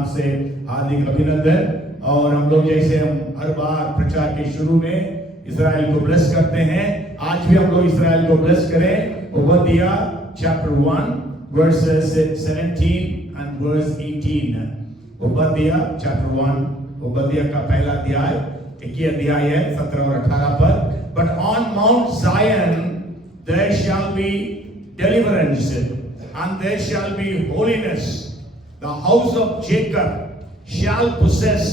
नाम से हार्दिक अभिनंदन। और हम लोग जैसे हम हर बार प्रचार के शुरू में इस्राएल को ब्लेस करते हैं, आज भी हम लोग इस्राएल को ब्लेस करें। Obadiah chapter 1 verses 17 and verse 18। Obadiah chapter 1, Obadiah का पहला अध्याय, एक ही अध्याय है 17 और 18 पर। But on Mount Zion there shall be deliverance and there shall be holiness. The house of Jacob shall possess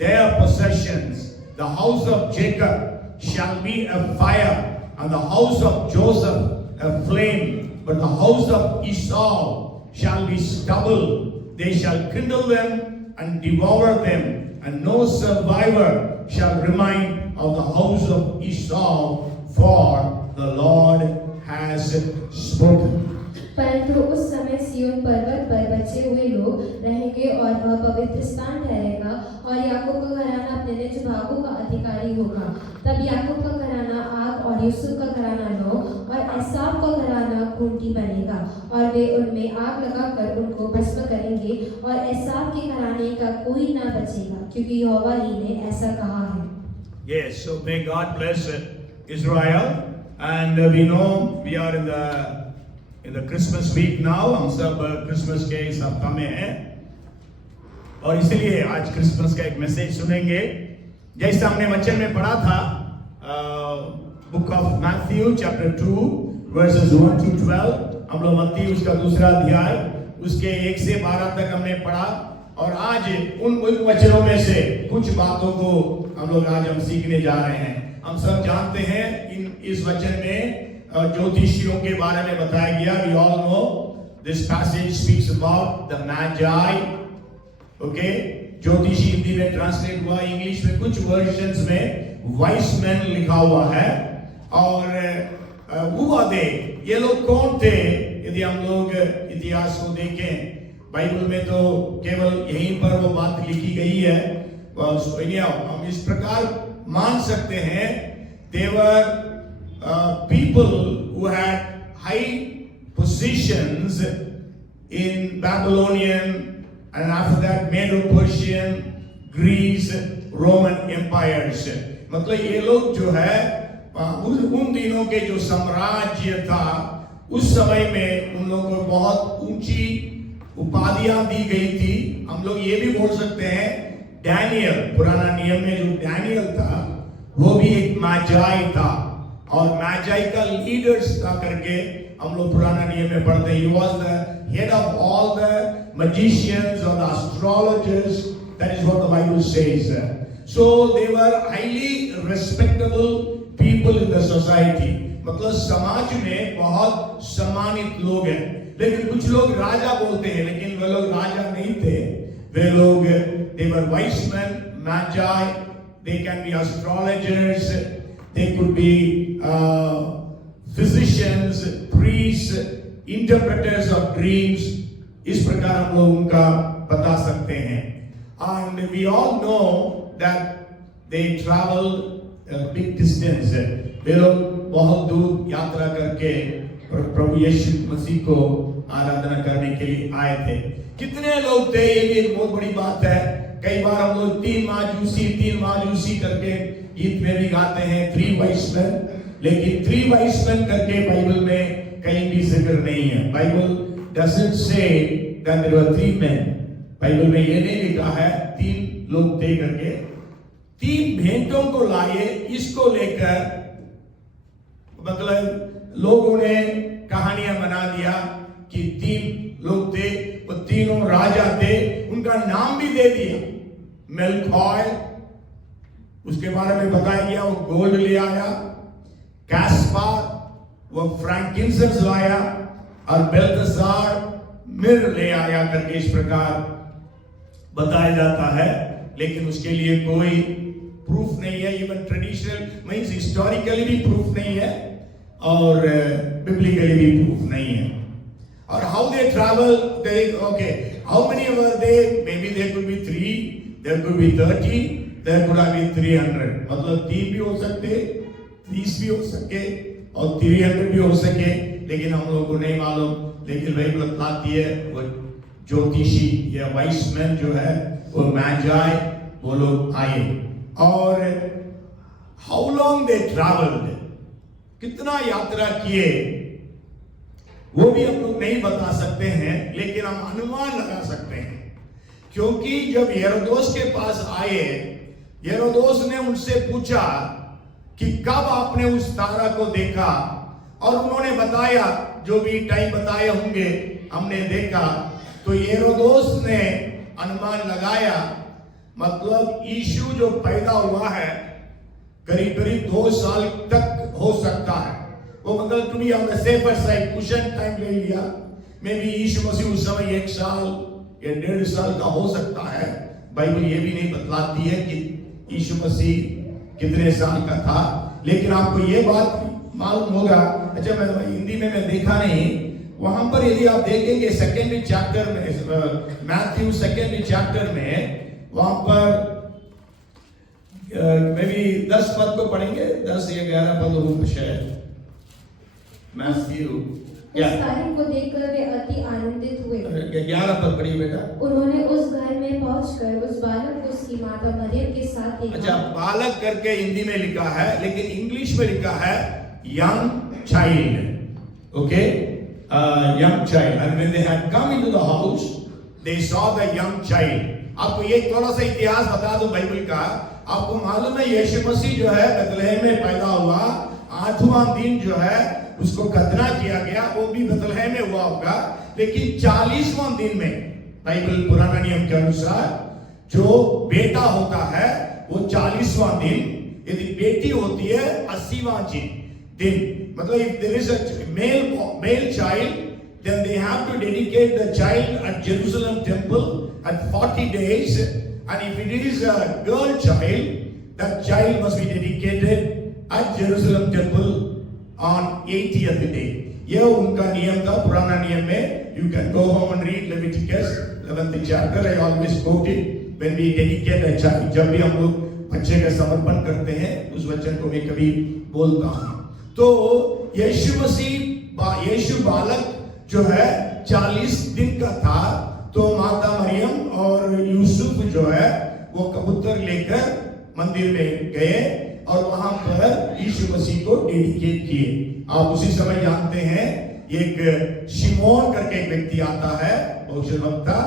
their possessions. The house of Jacob shall be a fire, and the house of Joseph a flame. But the house of Esau shall be stubble. They shall kindle them and devour them, and no survivor shall remain of the house of Esau, for the Lord has spoken. परंतु उस समय सिय्योन पर्वत पर बचे हुए लोग रहेंगे और वह पवित्र स्थान ठहरेगा, और याकूब का घराना अपने निज भागों का अधिकारी होगा। तब याकूब का घराना आग और यूसुफ का घराना लौ और एसाव का घराना खूंटी बनेगा, और वे उनमें आग लगाकर उनको भस्म करेंगे, और एसाव के घराने का कोई ना बचेगा, क्योंकि यहोवा ही ने ऐसा कहा है। Yes, so may God bless Israel, and we know we are in the Christmas week now. हम सब क्रिसमस के इस हफ्ता में हैं, और इसलिए आज क्रिसमस का एक मैसेज सुनेंगे। जैसे हमने वचन में पढ़ा था, book of Matthew chapter 2 versus 1 to 12। हम लोग मत्ती उसका दूसरा अध्याय उसके 1 से 12 तक हमने पढ़ा, और आज उन वचनों में से कुछ बातों को हम लोग आज सीखने जा रहे हैं। हम सब जानते हैं इस वचन में ज्योतिषियों के बारे में बताया गया। We all know this passage speaks about the magi. Okay, ज्योतिषी हिंदी में ट्रांसलेट हुआ, इंग्लिश में कुछ वर्जन्स में वाइस मैन लिखा हुआ है। और हुआ दे, ये लोग कौन थे? यदि हम लोग इतिहास को देखें, बाइबल में तो केवल यहीं पर वो बात लिखी गई है। हम इस प्रकार मान सकते हैं, they were people who had high positions in Babylonian and after that Medo-Persian, Greece, Roman empires। मतलब ये लोग जो है उन दिनों के जो साम्राज्य था, उस समय में उन लोगों को बहुत ऊंची उपाधियां दी गई थी। हम लोग ये भी बोल सकते हैं, डैनियल, पुराना नियम में जो डैनियल था वो भी एक मैजाई था, और मैजाई का लीडर्स था करके हम लोग पुराना नियम में पढ़ते हैं। He was the head of all the magicians or the astrologers. That is what the Bible says. So they were highly respectable people in the society. मतलब समाज में बहुत सम्मानित लोग हैं। लेकिन कुछ लोग राजा बोलते हैं, लेकिन वे लोग राजा नहीं थे। वे लोग they were wise men, magi. They can be astrologers. They could be physicians, priests, interpreters of dreams. इस प्रकार हम लोग उनका बता सकते हैं। And we all know that they traveled a big distance. वे लोग बहुत दूर यात्रा करके प्रभु यीशु मसीह को आराधना करने के लिए आए थे। कितने लोग थे, ये भी एक बहुत बड़ी बात है। कई बार हम लोग तीन माजूसी करके गीत में भी गाते हैं, 3 wise men, लेकिन 3 wise men करके बाइबल में कहीं भी जिक्र नहीं है। Bible doesn't say that there were 3 men। Bible में ये नहीं लिखा है 3 लोग थे करके। 3 भेंटों को लाए, इसको लेकर मतलब लोगों ने कहानियां बना दिया कि 3 लोग थे, वो तीनों राजा थे, उनका नाम भी दे दिया। मेलकॉय, उसके बारे में बताया गया, वो गोल्ड ले आया। कैस्पार, वो फ्रैंकिंसेंस लाया, और बेल्तसार मिर ले आया करके इस प्रकार बताया जाता है। लेकिन उसके लिए कोई प्रूफ नहीं है, इवन ट्रेडिशनल मींस हिस्टोरिकली भी प्रूफ नहीं है, और बिब्लिकली भी प्रूफ नहीं है। और how they travel, okay, how many were they? Maybe there could be 3, there could be 30, there could be 300। मतलब 3 भी हो सकते, 30 भी हो सके, और 300 भी हो सके, लेकिन हम लोगों को नहीं मालूम। लेकिन बाइबल बताती है वो ज्योतिषी या वाइस मैन जो है वो मैजाई वो लोग आए। और हाउ लॉन्ग दे ट्रैवल्ड, कितना यात्रा किए वो भी हम लोग नहीं बता सकते हैं, लेकिन हम अनुमान लगा सकते हैं। क्योंकि जब हेरोदोस के पास आए, हेरोदोस ने उनसे पूछा कि कब आपने उस तारा को देखा, और उन्होंने बताया जो भी टाइम बताए होंगे हमने देखा। तो हेरोदोस ने अनुमान लगाया, मतलब यीशु जो पैदा हुआ है करीब करीब 2 साल तक हो सकता है। वो मतलब to be on the safer side cushion time ले लिया। मे बी यीशु मसीह उस समय 1 साल या 1.5 साल का हो सकता है। बाइबल ये भी नहीं बतलाती है कि यीशु मसीह कितने साल का था, लेकिन आपको ये बात मालूम होगा। अच्छा, मैं हिंदी में मैं देखा नहीं, वहां पर यदि आप देखेंगे 2nd चैप्टर में, मैथ्यू 2nd चैप्टर में, वहां पर मे बी 10 पद को पढ़ेंगे, 10 या 11 पद होंगे शायद। मैथ्यू उस तारीख को देखकर वे अति आनंदित हुए। 11 पद पढ़िए बेटा। उन्होंने उस घर में पहुंचकर उस बालक को उसकी माता मरियम के साथ देखा। अच्छा, बालक करके हिंदी में लिखा है, लेकिन इंग्लिश में लिखा है young child. Okay, young child, and when they had come into the house they saw the young child। आपको ये थोड़ा सा इतिहास बता दूं बाइबल का। आपको मालूम है यीशु मसीह जो है बेथलेहम में पैदा हुआ, 8वां दिन जो है उसको खतना किया गया, वो भी बेथलेहम में हुआ होगा। लेकिन 40वां दिन में बाइबल पुराना नियम के अनुसार जो बेटा होता है वो 40वां दिन, यदि बेटी होती है 80वां दिन। मतलब if there is a male child, then they have to dedicate the child at Jerusalem temple at 40 days, and if it is a girl child, that child must be dedicated at Jerusalem temple on 80th day। यह उनका नियम था पुराना नियम में। You can go home and read Leviticus 11th chapter। I always quote it when we dedicate a child। जब भी हम लोग बच्चे का समर्पण करते हैं उस वचन को मैं कभी बोलता हूँ। तो यीशु बालक जो है 40 दिन का था, तो माता मरियम और यूसुफ जो है वो कबूतर लेकर मंदिर में गए और वहां पर यीशु मसीह को डेडिकेट किए। आप उसी समय जानते हैं एक शिमोन करके एक व्यक्ति आता है, भविष्यवक्ता,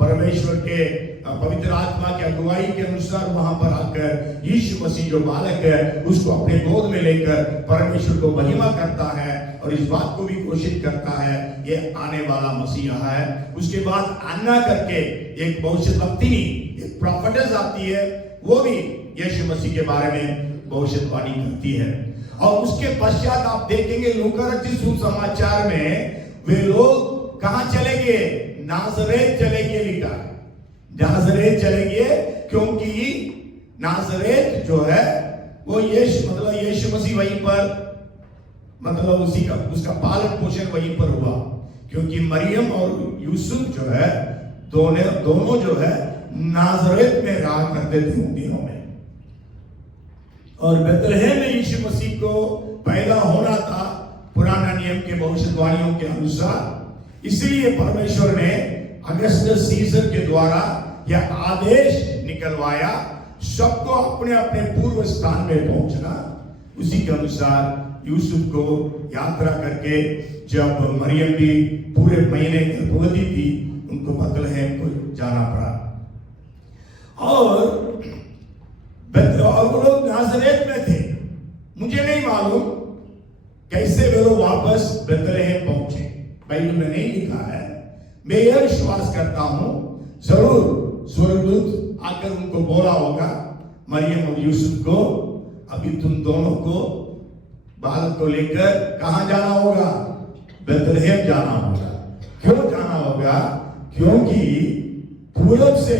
परमेश्वर के पवित्र आत्मा की अगुवाई के अनुसार वहां पर आकर यीशु मसीह जो बालक है उसको अपने गोद में लेकर परमेश्वर को महिमा करता है और इस बात को भी घोषित करता है ये आने वाला मसीहा है। उसके बाद अन्ना करके एक भविष्यवक्तिनी, एक प्रॉफेटेस आती है, वो भी यीशु मसीह के बारे में भविष्यवाणी करती है। और उसके पश्चात आप देखेंगे लूका रचित सुसमाचार में वे लोग कहां चले गए? नाजरेत चले गए, लिखा है नाजरेत चले गए, क्योंकि नाजरेत जो है वो यीशु मसीह वहीं पर, मतलब उसी का उसका पालन पोषण वहीं पर हुआ, क्योंकि मरियम और यूसुफ जो है दोनों जो है नाजरेत में रहा करते थे उन दिनों में। और बेथलेहम में यीशु मसीह को पैदा होना था पुराना नियम के भविष्यवाणियों के अनुसार। इसलिए परमेश्वर ने अगस्टस सीजर के द्वारा यह आदेश निकलवाया सबको अपने अपने पूर्व स्थान में पहुंचना। उसी के अनुसार यूसुफ को यात्रा करके जब मरियम भी पूरे महीने गर्भवती थी उनको बेथलेहम को जाना पड़ा। और वो लोग नाजरेत में थे। मुझे नहीं मालूम कैसे वे लोग वापस बेथलेहम पहुंचे, बाइबल में नहीं लिखा है। मैं यह विश्वास करता हूं जरूर स्वर्गदूत आकर उनको बोला होगा, मरियम और यूसुफ को अभी तुम दोनों को बालक को लेकर कहां जाना होगा? बेथलेहम जाना होगा। क्यों जाना होगा? क्योंकि पूरब से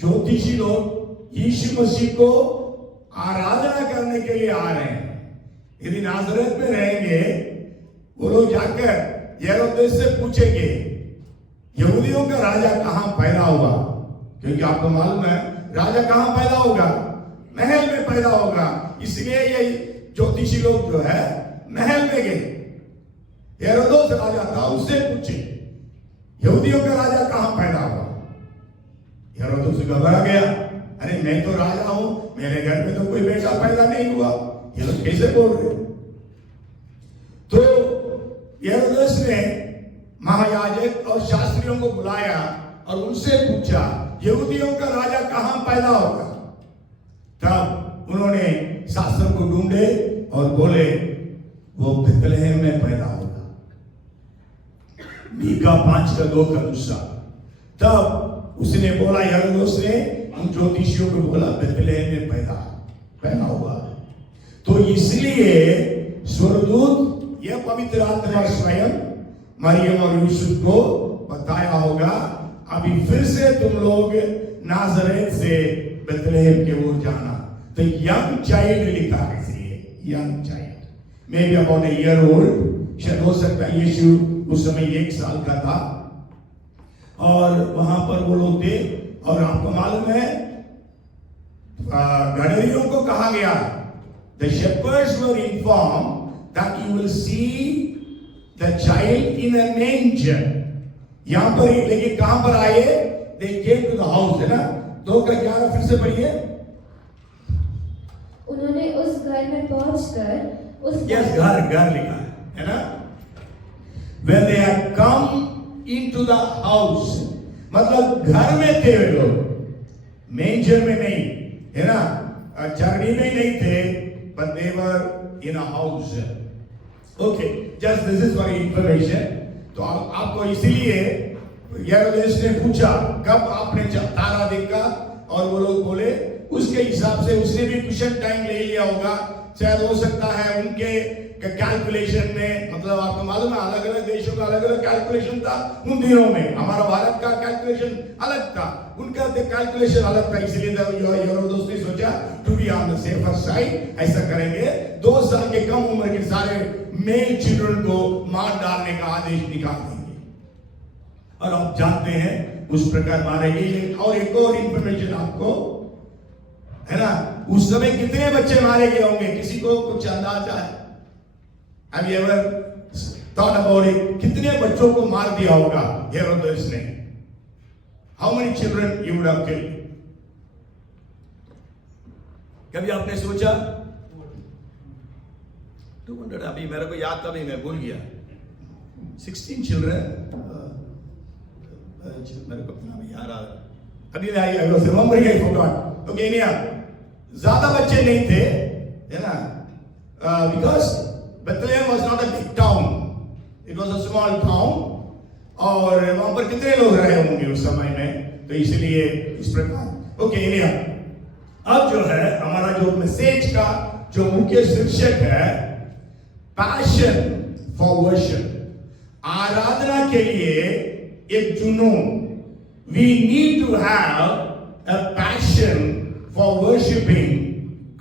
ज्योतिषी लोग यीशु मसीह को आराधना करने के लिए आ रहे हैं। यदि नाजरेत में रहेंगे वो लोग जाकर हेरोदेस से पूछेंगे यहूदियों का राजा कहां पैदा हुआ, क्योंकि आपको मालूम है राजा कहां पैदा होगा? महल में पैदा होगा। इसलिए ये ज्योतिषी लोग जो है महल में गए, हेरोदेस राजा था, उससे पूछे यहूदियों का राजा कहां पैदा हुआ? हेरोदेस घबरा गया, अरे मैं तो राजा हूं, मेरे घर में तो कोई बेटा पैदा नहीं हुआ, ये लोग कैसे बोल रहे? तो हेरोदेस ने महायाजक और शास्त्रियों को बुलाया और उनसे पूछा, यहूदियों का राजा कहां पैदा होगा? तब उन्होंने शास्त्र को ढूंढे और बोले, वो बेथलेहम में पैदा होगा, मीका 5:2 के अनुसार। तब उसने बोला, हेरोदेस ने उन ज्योतिषियों को बोला, बेथलेहम में पैदा हुआ। तो इसलिए स्वर्गदूत यह पवित्र आत्मा स्वयं मरियम और यूसुफ को बताया होगा, अभी फिर से तुम लोग नाजरेत से बेथलेहम के ओर जाना। तो यंग चाइल्ड लिखा है, इसलिए young child may be about a year old, शायद हो सकता है यीशु उस समय 1 साल का था और वहां पर वो लोग थे। और आपको मालूम है गडरियों को कहा गया, the shepherds were informed that you will see the child in a manger। यहां पर लेकिन कहां पर आए? they came to the house, है ना? 2:11 फिर से पढ़िए। उन्होंने उस घर में पहुंचकर उस घर लिखा है ना? when they had come into the house, मतलब घर में थे वे लोग, मेंजर में नहीं, है ना? चरनी में नहीं थे, but they were in a house। okay, just this is for information। तो आपको इसीलिए हेरोदेस ने पूछा, कब आपने तारा देखा? और वो लोग बोले, उसके हिसाब से उसने भी कुछ टाइम ले लिया होगा, शायद हो सकता है उनके कैलकुलेशन में, मतलब आपको मालूम है अलग अलग देशों का अलग अलग कैलकुलेशन था उन दिनों में। हमारा भारत का कैलकुलेशन अलग था, उनका कैलकुलेशन अलग था, इसलिए हेरोदेस ने सोचा to be on the safer side, ऐसा करेंगे 2 साल के कम उम्र के सारे मेल चिल्ड्रन को मार डालने का आदेश निकाल देंगे। और आप जानते हैं उस प्रकार मारेंगे। और एक और इंफॉर्मेशन आपको है ना, उस समय कितने बच्चे मारे गए होंगे, किसी को कुछ अंदाजा है? Have you ever thought about it? कितने बच्चों को मार दिया होगा हेरोदेस ने? How many children you would have killed? कभी आपने सोचा? 200, अभी मेरे को याद था, अभी मैं भूल गया। 16 children, मेरे को नाम याद आ रहा, अभी I was remembering, I forgot। Okay, ज्यादा बच्चे नहीं थे, है ना? Because Bethlehem was not a big town, it was a small town, और वहां पर कितने लोग रहे होंगे उस समय में, तो इसलिए इस प्रकार। ओके, अब जो है हमारा जो मैसेज का जो मुख्य शीर्षक है, पैशन फॉर वर्शिप, आराधना के लिए एक जुनून। We need to have a passion for worshipping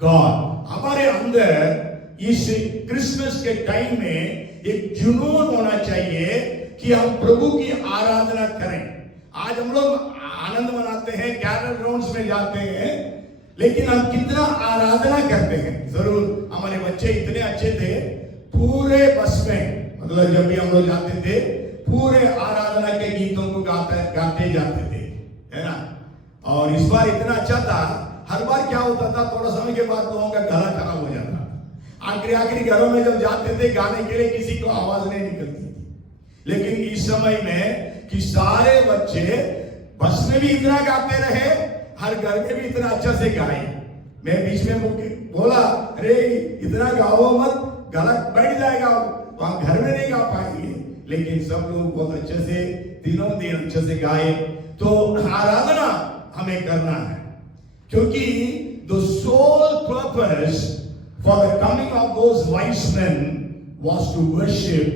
God. हमारे अंदर इस क्रिसमस के टाइम में एक जुनून होना चाहिए कि हम प्रभु की आराधना करें। आज हम लोग आनंद मनाते हैं, कैरल ग्राउंड्स में जाते हैं, लेकिन हम कितना आराधना करते हैं? जरूर हमारे बच्चे इतने अच्छे थे, पूरे बस में, मतलब जब भी हम लोग जाते थे पूरे आराधना के गीतों को गाते जाते थे, है ना? और इस बार इतना अच्छा था, हर बार क्या होता था, थोड़ा समय के बाद लोगों का गला खराब हो जाता। आखिरी घरों में जब जाते थे गाने के लिए, किसी को आवाज नहीं निकलती थी। लेकिन इस समय में कि सारे बच्चे बस में भी इतना गाते रहे, हर घर में भी इतना अच्छा से गाए। मैं बीच में बोला, अरे इतना गाओ मत, गला बैठ जाएगा, वहां घर में नहीं गा पाएंगे। लेकिन सब लोग बहुत अच्छे से दिनों दिन अच्छे से गाए। तो आराधना हमें करना है, क्योंकि the sole purpose for the coming of those wise men was to worship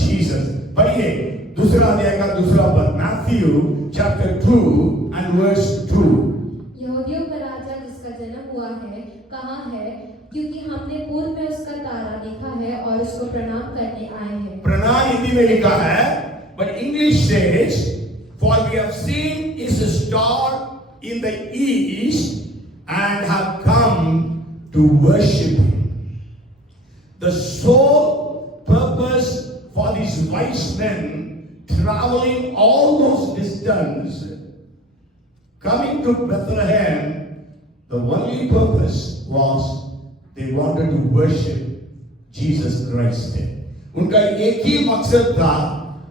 Jesus। पढ़िए दूसरा अध्याय का दूसरा पद, Matthew chapter 2 and verse 2। यहूदियों का राजा जिसका जन्म हुआ है कहाँ है, क्योंकि हमने पूर्व में उसका तारा देखा है और उसको प्रणाम करने आए हैं। प्रणाम हिंदी में लिखा है, but English says, for we have seen his star in the east and have come to worship him। The sole purpose for these wise men traveling all those distance, coming to Bethlehem, the only purpose was they wanted to worship Jesus Christ. उनका एक ही मकसद था,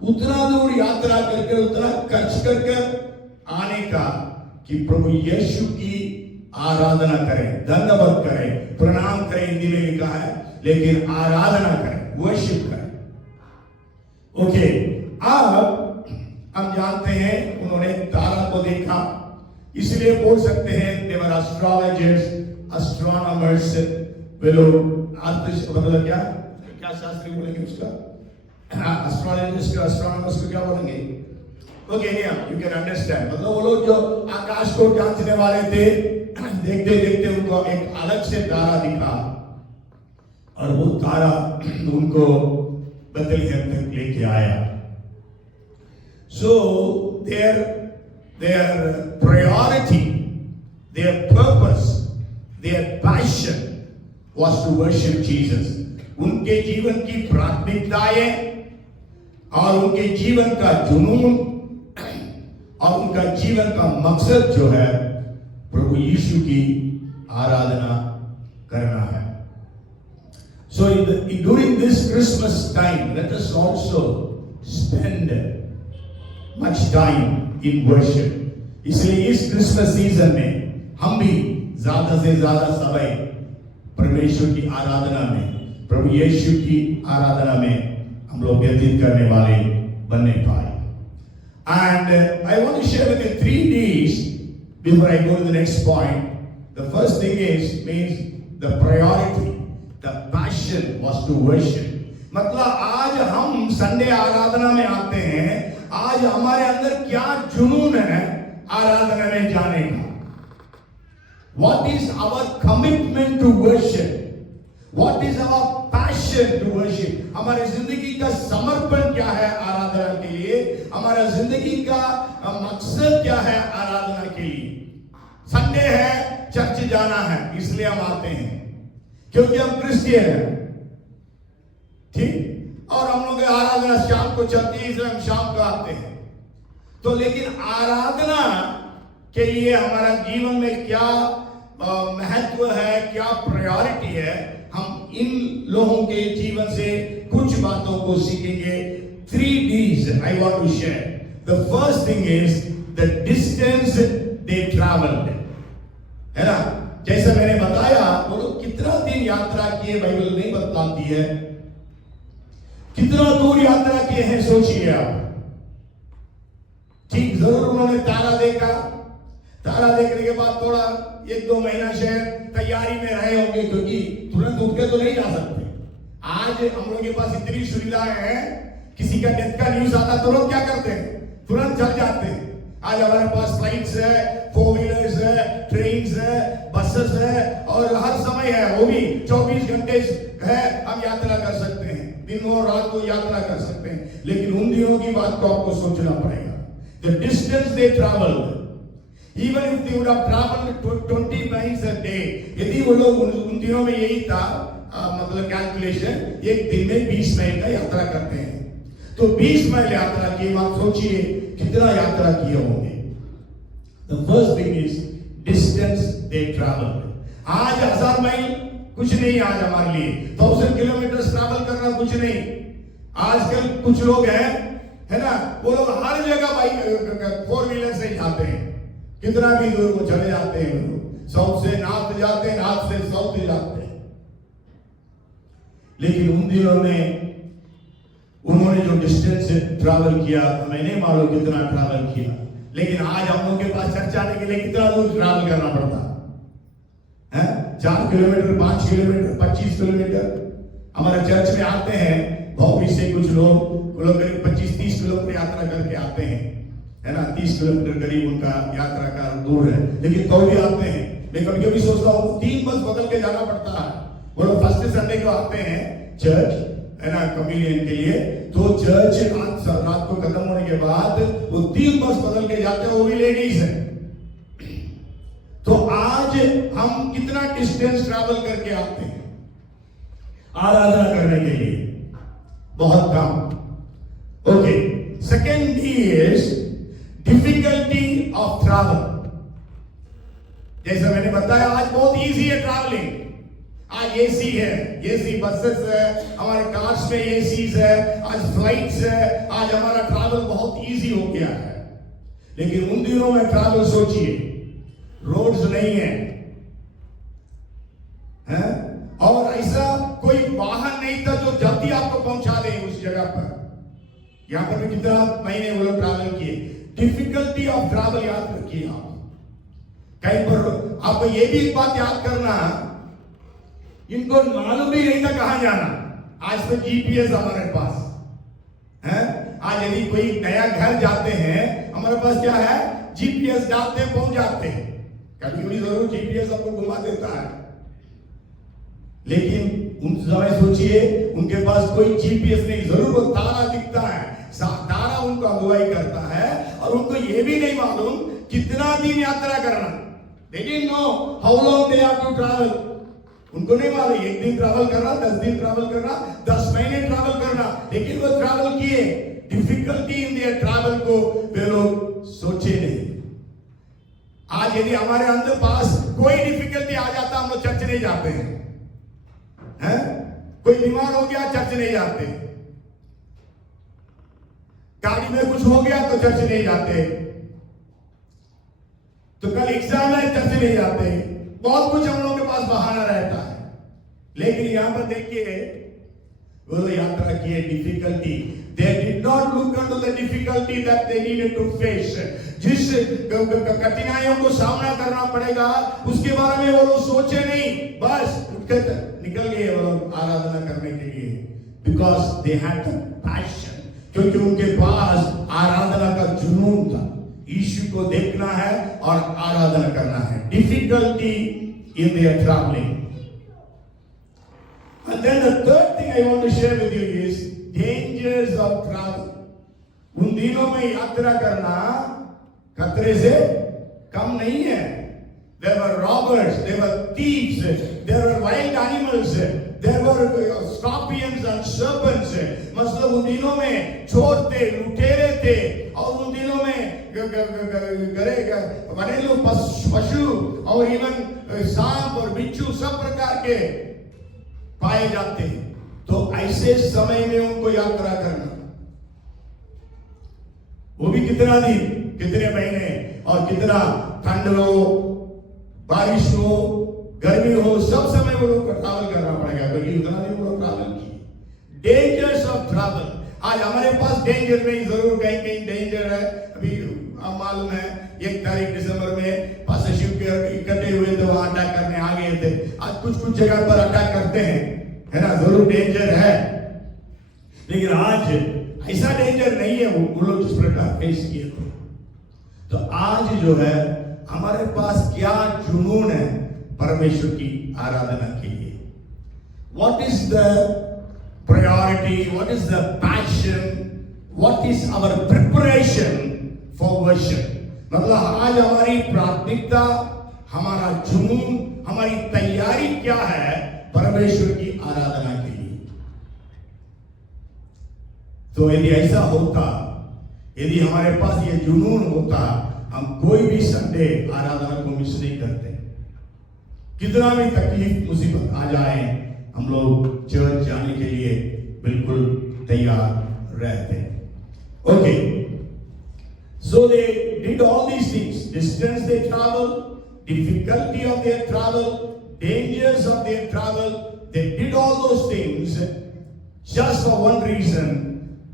उतना दूर यात्रा करके उतना खर्च करके आने का कि प्रभु यीशु की आराधना करें, धन्यवाद करें, प्रणाम करें, हिंदी में लिखा है, लेकिन आराधना करें, वर्शिप करें। ओके, अब हम जानते हैं उन्होंने तारा को देखा, इसलिए बोल सकते हैं they were astrologers, astronomers, वे लोग मतलब क्या शास्त्री बोलेंगे उसका, एस्ट्रोलॉजिस्ट का, एस्ट्रोनॉमर्स को क्या बोलेंगे? ओके, यू कैन अंडरस्टैंड, मतलब वो लोग जो आकाश को जांचने वाले थे, देखते देखते उनको एक अलग से तारा दिखा और वो तारा उनको बेथलेहम तक लेके आया। So their priority, their purpose, their passion was to worship Jesus. उनके जीवन की प्राथमिकताएं और उनके जीवन का जुनून और उनका जीवन का मकसद जो है प्रभु यीशु की आराधना करना है। So during this Christmas time, let us also spend much time in worship. इसलिए इस क्रिसमस सीजन में हम भी ज्यादा से ज्यादा समय परमेश्वर की आराधना में, प्रभु यीशु की आराधना में हम लोग व्यतीत करने वाले बनने पाए। And I want to share with you 3 D's before I go to the next point. The first thing means the priority, the passion was to worship. मतलब आज हम संडे आराधना में आते हैं, आज हमारे अंदर क्या जुनून है आराधना में जाने का? What is our commitment to worship? What is our passion to worship? हमारी जिंदगी का समर्पण क्या है आराधना के लिए? हमारा जिंदगी का मकसद क्या है आराधना के लिए? संडे है, चर्च जाना है, इसलिए हम आते हैं क्योंकि हम क्रिश्चियन हैं, ठीक? और हम लोग आराधना शाम को चलती है, इसलिए हम शाम को आते हैं। तो लेकिन आराधना के लिए हमारा जीवन में क्या महत्व है, क्या प्रायोरिटी है, हम इन लोगों के जीवन से कुछ बातों को सीखेंगे। 3 D's I want to share. The first thing is the distance they traveled. है ना? जैसा मैंने बताया, वो लोग कितना दिन यात्रा किए बाइबल नहीं बताती है। कितना दूर यात्रा किए हैं सोचिए आप। ठीक, जरूर उन्होंने तारा देखा, तारा देखने के बाद थोड़ा 1-2 महीना शायद तैयारी में रहे होंगे, क्योंकि तुरंत उठ के तो नहीं जा सकते। आज हम लोगों के पास इतनी सुविधाएं हैं, किसी का डेथ का न्यूज आता तुरंत क्या करते हैं? तुरंत चल जाते हैं। आज हमारे पास फ्लाइट्स है, 4 व्हीलर्स है, ट्रेन्स है, बसेस है और हर समय है, वो भी 24 घंटे है, हम यात्रा कर सकते हैं, दिन और रात को यात्रा कर सकते हैं। लेकिन उन दिनों की बात को आपको सोचना पड़ेगा। The distance they traveled, even if they would have traveled 20 miles a day, यदि वो लोग उन दिनों में यही था, मतलब कैलकुलेशन, एक दिन में 20 माइल का यात्रा करते हैं, तो 20 माइल यात्रा की बात सोचिए कितना यात्रा किए होंगे। The first thing is distance they traveled. आज 1000 माइल कुछ नहीं, आज हमारे लिए 1000 किलोमीटर ट्रैवल करना कुछ नहीं। आजकल कुछ लोग हैं, है ना, वो लोग हर जगह बाइक 4 व्हीलर से जाते हैं, कितना भी दूर को चले जाते हैं। वो लोग साउथ से नॉर्थ जाते हैं, नॉर्थ से साउथ जाते हैं। लेकिन उन दिनों में उन्होंने जो डिस्टेंस ट्रैवल किया, मैं नहीं मालूम कितना ट्रैवल किया, लेकिन आज हम लोग के पास चर्च आने के लिए कितना दूर ट्रैवल करना पड़ता है? 4 किलोमीटर, 5 किलोमीटर, 25 किलोमीटर। हमारे चर्च में आते हैं भौवी से कुछ लोग करीब 25-30 किलोमीटर यात्रा करके आते हैं, है ना, 30 किलोमीटर करीब उनका यात्रा का दूर है, लेकिन तो भी आते हैं। मैं कभी कभी सोचता हूँ 3 बस बदल के जाना पड़ता है। वो लोग फर्स्ट संडे को आते हैं चर्च, है ना, कम्युनियन के लिए, तो चर्च रात को खत्म होने के बाद वो 3 बस बदल के जाते हैं, वो भी लेडीज है। तो आज हम कितना डिस्टेंस ट्रैवल करके आते हैं आराधना करने के लिए? बहुत कम। ओके, सेकेंड जैसे मैंने बताया आज बहुत इजी है ट्रैवलिंग। आज एसी है, एसी बसेस है, हमारे कार्स में एसीज है, आज फ्लाइट्स है, आज हमारा ट्रैवल बहुत इजी हो गया है। लेकिन उन दिनों में ट्रैवल सोचिए, रोड्स नहीं है, हैं? और ऐसा कोई वाहन नहीं था जो जल्दी आपको पहुंचा दे उस जगह पर। यहां पर भी कितना महीने वो लोग ट्रैवल किए। डिफिकल्टी ऑफ ट्रैवल याद रखिए आप। कहीं पर आपको ये भी एक बात याद करना, इनको मालूम भी नहीं था कहां जाना। आज तो जीपीएस हमारे पास है। आज यदि कोई नया घर जाते हैं, हमारे पास क्या है, जीपीएस डालते हैं, पहुंच जाते हैं। कभी कभी जरूर जीपीएस आपको घुमा देता है, लेकिन उन समय सोचिए उनके पास कोई जीपीएस नहीं, जरूर वो तारा दिखता है, तारा उनको अगुवाई करता है। और उनको ये भी नहीं मालूम कितना दिन यात्रा करना। They didn't know how long they have to travel. उनको नहीं मालूम 1 दिन ट्रैवल करना, 10 दिन ट्रैवल करना, 10 महीने ट्रैवल करना, लेकिन वो ट्रैवल किए। डिफिकल्टी इन देयर ट्रैवल को वे लोग सोचे नहीं। आज यदि हमारे अंदर पास कोई डिफिकल्टी आ जाता, हम लोग चर्च नहीं जाते हैं। कोई बीमार हो गया, चर्च नहीं जाते। गाड़ी में कुछ हो गया तो चर्च नहीं जाते। तो कल एग्जाम है, चर्च नहीं जाते। बहुत कुछ हम लोगों के पास बहाना रहता है। लेकिन यहां पर देखिए वो लोग यात्रा किए difficulty. They did not look into the difficulty that they needed to face. जिस कठिनाइयों को सामना करना पड़ेगा उसके बारे में वो लोग सोचे नहीं, बस उठकर निकल गए वो लोग आराधना करने के लिए। Because they had the passion, क्योंकि उनके पास आराधना का जुनून था। यीशु को देखना है और आराधना करना है। Difficulty in their traveling. And then the third thing I want to share with you is dangers of travel. उन दिनों में यात्रा करना खतरे से कम नहीं है। There were robbers, there were thieves, there were wild animals, there were scorpions and serpents. मतलब उन दिनों में चोर थे, लुटेरे थे, और उन दिनों में घरेलू पशु और इवन सांप और बिच्छू सब प्रकार के पाए जाते हैं। तो ऐसे समय में उनको यात्रा करना, वो भी कितना दिन, कितने महीने, और कितना ठंड हो, बारिश हो, गर्मी हो, सब समय वो लोग को ट्रैवल करना पड़ेगा, क्योंकि उतना दिन वो लोग ट्रैवल किए। Dangers of travel. आज हमारे पास डेंजर नहीं, जरूर कहीं कहीं डेंजर है। अभी आप मालूम है 1 तारीख दिसंबर में पास्टर शिव के इकट्ठे हुए थे, वहां अटैक करने आ गए थे। आज कुछ कुछ जगह पर अटैक करते हैं, है ना, जरूर डेंजर है। लेकिन आज ऐसा डेंजर नहीं है वो लोग जिस प्रकार फेस किए थे। तो आज जो है हमारे पास क्या जुनून है परमेश्वर की आराधना के लिए। What is the priority, what is the passion, what is our preparation for worship. मतलब आज हमारी प्राथमिकता, हमारा जुनून, हमारी तैयारी क्या है परमेश्वर की आराधना के लिए। तो यदि ऐसा होता, यदि हमारे पास ये जुनून होता, हम कोई भी संडे आराधना को मिस नहीं करते। कितना भी तकलीफ मुसीबत आ जाए, हम लोग चर्च जाने के लिए बिल्कुल तैयार रहते हैं। Okay, so they did all these things. Distance they travel, difficulty of their travel, dangers of their travel. They did all those things just for one reason.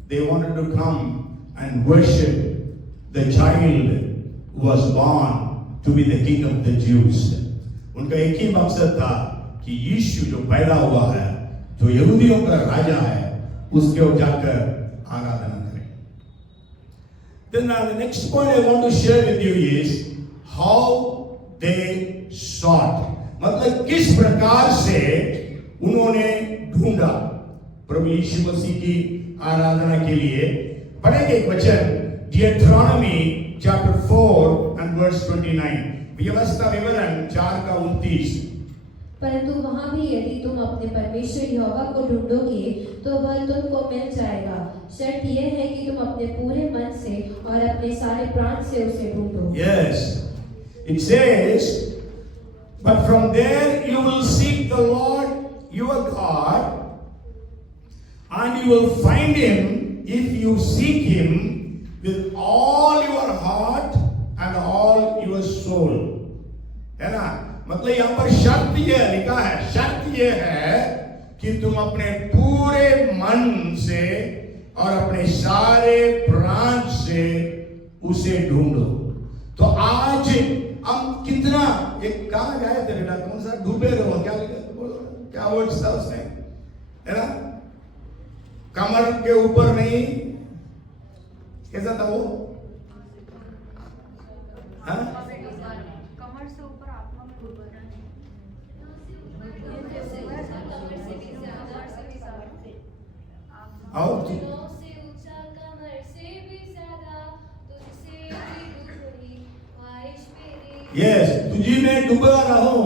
They wanted to come and worship the child who was born to be the king of the Jews. उनका एक ही मकसद था कि यीशु जो पैदा हुआ है, जो यहूदियों का राजा है, उसके वो जाकर आराधना करें। Then now the next point I want to share with you is how they sought. मतलब किस प्रकार से उन्होंने ढूंढा प्रभु यीशु मसीह की आराधना के लिए। पढ़ेंगे एक वचन, डियूटेरोनॉमी चैप्टर 4 एंड वर्स 29, व्यवस्था विवरण 4 का 29। परंतु वहां भी यदि तुम अपने परमेश्वर यहोवा को ढूंढोगे तो वह तुमको मिल जाएगा। शर्त यह है कि तुम अपने पूरे मन से और अपने सारे प्राण से उसे ढूंढो। Yes, it says But from there you will seek the Lord your God, and you will find him if you seek him with all your heart and all your soul. है ना? मतलब यहाँ पर शर्त ये लिखा है, शर्त ये है कि तुम अपने पूरे मन से और अपने सारे प्राण से उसे ढूंढो। तो आज हम कितना, एक कहाँ गए थे बेटा, कौन सा, डूबे रहो, क्या लिखा, बोलो क्या वर्ड्स था उसमें, है ना? कमर के ऊपर नहीं, कैसा था वो, हाँ? कमर से ऊपर आत्मा में डूबना है। और यस, तुझी में डूबा रहूं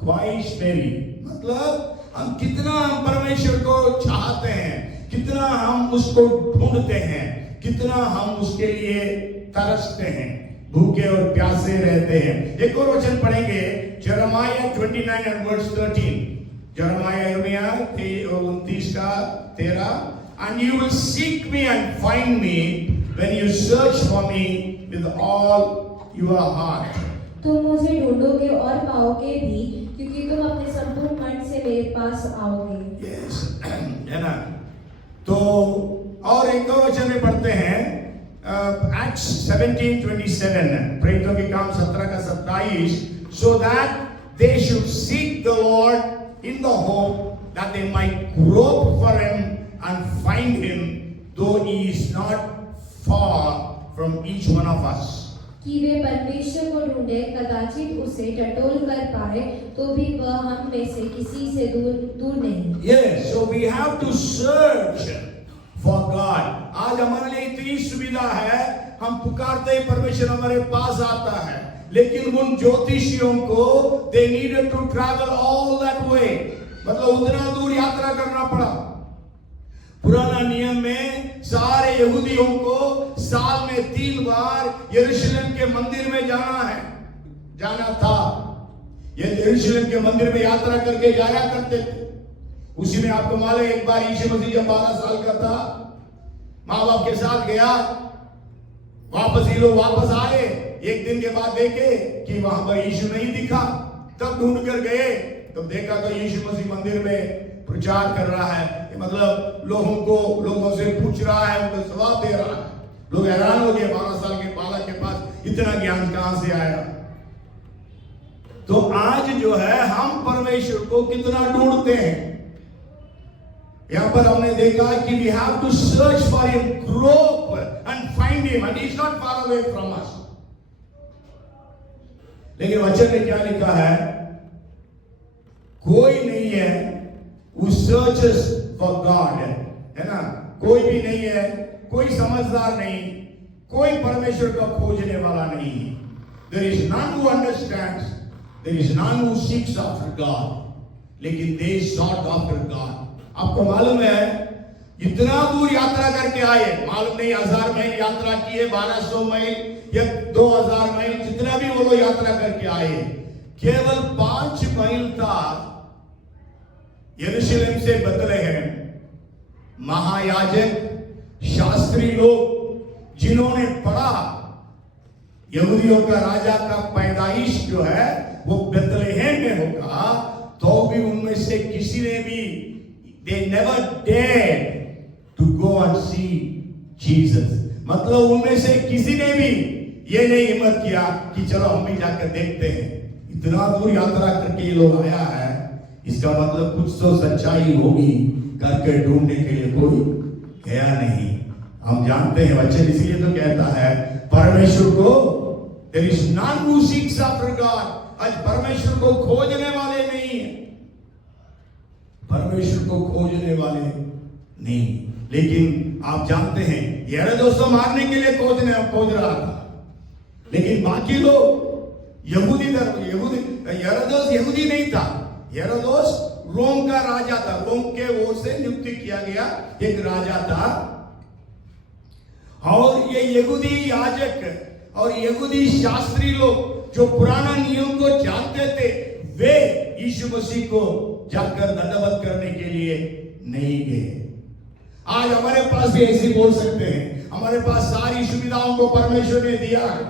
ख्वाहिश मेरी। मतलब हम कितना हम परमेश्वर को चाहते हैं, कितना हम उसको ढूंढते हैं, कितना हम उसके लिए तरसते हैं, भूखे और प्यासे रहते हैं। एक और वचन पढ़ेंगे, यिर्मयाह 29 and verse 13। यिर्मयाह 29 का 13। And you will seek me and find me when you search for me with all your heart. तुम मुझे ढूंढोगे और पाओगे भी, क्योंकि तुम अपने संपूर्ण मन से मेरे पास आओगे। Yes, है ना? तो और एक और वचन में पढ़ते हैं, Acts 17:27, प्रेरितों के काम 17 का 27, so that they should seek the Lord in the hope that they might grope for him and find him, though he is not far from each one of us. कि वे परमेश्वर को ढूंढे, कदाचित उसे टटोल कर पाए, तो भी वह हम में से किसी से दूर नहीं। Yes, so we have to search for God. आज हमारे लिए इतनी सुविधा है, हम पुकारते ही परमेश्वर हमारे पास आता है। लेकिन उन ज्योतिषियों को they needed to travel all that way, मतलब उतना दूर यात्रा करना पड़ा। पुराना नियम में सारे यहूदियों को साल में 3 बार यरूशलेम के मंदिर में जाना था। ये यरूशलेम के मंदिर में यात्रा करके जाया करते थे। उसी में आपको मालूम, एक बार यीशु मसीह जब 12 साल का था, माँ बाप के साथ गया, ये लोग वापस आए, एक दिन के बाद देखे कि वहां पर यीशु नहीं दिखा, तब ढूंढ कर गए, तब देखा तो यीशु मसीह मंदिर में प्रचार कर रहा है। मतलब लोगों से पूछ रहा है, उनको जवाब दे रहा है। लोग हैरान हो गए, 12 साल के बालक के पास इतना ज्ञान कहां से आया। तो आज जो है हम परमेश्वर को कितना ढूंढते हैं। यहां पर हमने देखा कि we have to search for him, grope and find him, and he is not far away from us. लेकिन वचन में क्या लिखा है, कोई नहीं है who searches for God, है ना? कोई भी नहीं है, कोई समझदार नहीं, कोई परमेश्वर का खोजने वाला नहीं। There is none who understands, there is none who seeks after God, लेकिन they sought after God। आपको मालूम है, इतना दूर यात्रा करके आए, मालूम नहीं 1000 मील यात्रा की है, 1200 मील या 2000 मील, जितना भी वो लोग यात्रा करके आए, केवल 5 मील था यरूशलेम से बेथलेहम। महायाजक, शास्त्री लोग जिन्होंने पढ़ा यहूदियों का राजा का पैदाइश जो है वो बेथलेहम में होगा, तो भी उनमें से किसी ने भी they never dared to go and see Jesus। मतलब उनमें से किसी ने भी ये नहीं हिम्मत किया कि चलो हम भी जाकर देखते हैं। इतना दूर यात्रा करके ये लोग आया है, इसका मतलब कुछ तो सच्चाई होगी, करके ढूंढने के लिए कोई गया नहीं। हम जानते हैं वचन इसलिए तो कहता है परमेश्वर को, there is none who seeks after God। आज परमेश्वर को खोजने वाले नहीं है, परमेश्वर को खोजने वाले नहीं। लेकिन आप जानते हैं हेरोदेस को मारने के लिए खोज रहा था, लेकिन बाकी लोग हेरोदेस यहूदी नहीं था, हेरोदेस रोम का राजा था, रोम के ओर से नियुक्त किया गया एक राजा था। और ये यहूदी याजक और यहूदी शास्त्री लोग जो पुराना नियम को जानते थे, वे यीशु मसीह को जाकर दंडवत करने के लिए नहीं गए। आज हमारे पास भी ऐसे बोल सकते हैं, हमारे पास सारी सुविधाओं को परमेश्वर ने दिया है,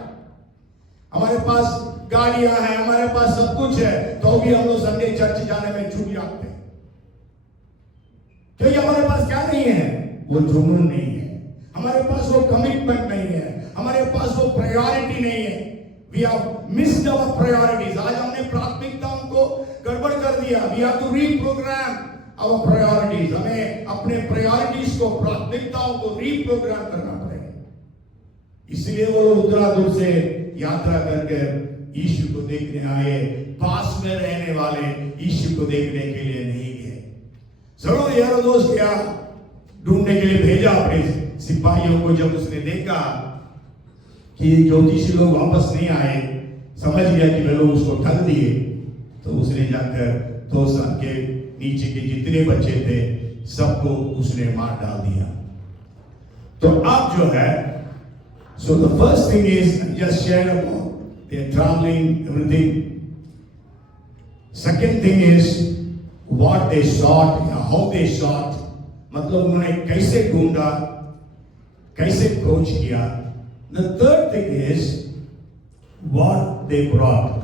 हमारे पास गाड़ियां हैं, हमारे पास सब कुछ है, तो भी हम लोग संडे चर्च जाने में चूक जाते हैं। क्योंकि हमारे पास क्या नहीं है? वो जुनून नहीं है, हमारे पास वो कमिटमेंट नहीं है, हमारे पास वो प्रायोरिटी नहीं है। We have missed our priorities. आज हमने प्राथमिकताओं को गड़बड़ कर दिया। We have to reprogram our priorities. हमें अपने प्रायोरिटीज को, प्राथमिकताओं को रीप्रोग्राम करना पड़ेगा। इसलिए वो लोग उतना दूर से यात्रा करके यीशु को देखने आए, पास में रहने वाले यीशु को देखने के लिए नहीं गए। जरूर यार दोस्त क्या ढूंढने के लिए भेजा अपने सिपाहियों को। जब उसने देखा कि ज्योतिषी लोग वापस नहीं आए, समझ गया कि वे लोग उसको ठग दिए, तो उसने जाकर तोसा के नीचे के जितने बच्चे थे सबको उसने मार डाल दिया। तो अब जो है, so the first thing is just share about their traveling, everything. Second thing is what they sought, how they sought, मतलब उन्होंने कैसे ढूंढा, कैसे खोज किया। The third thing is what they brought,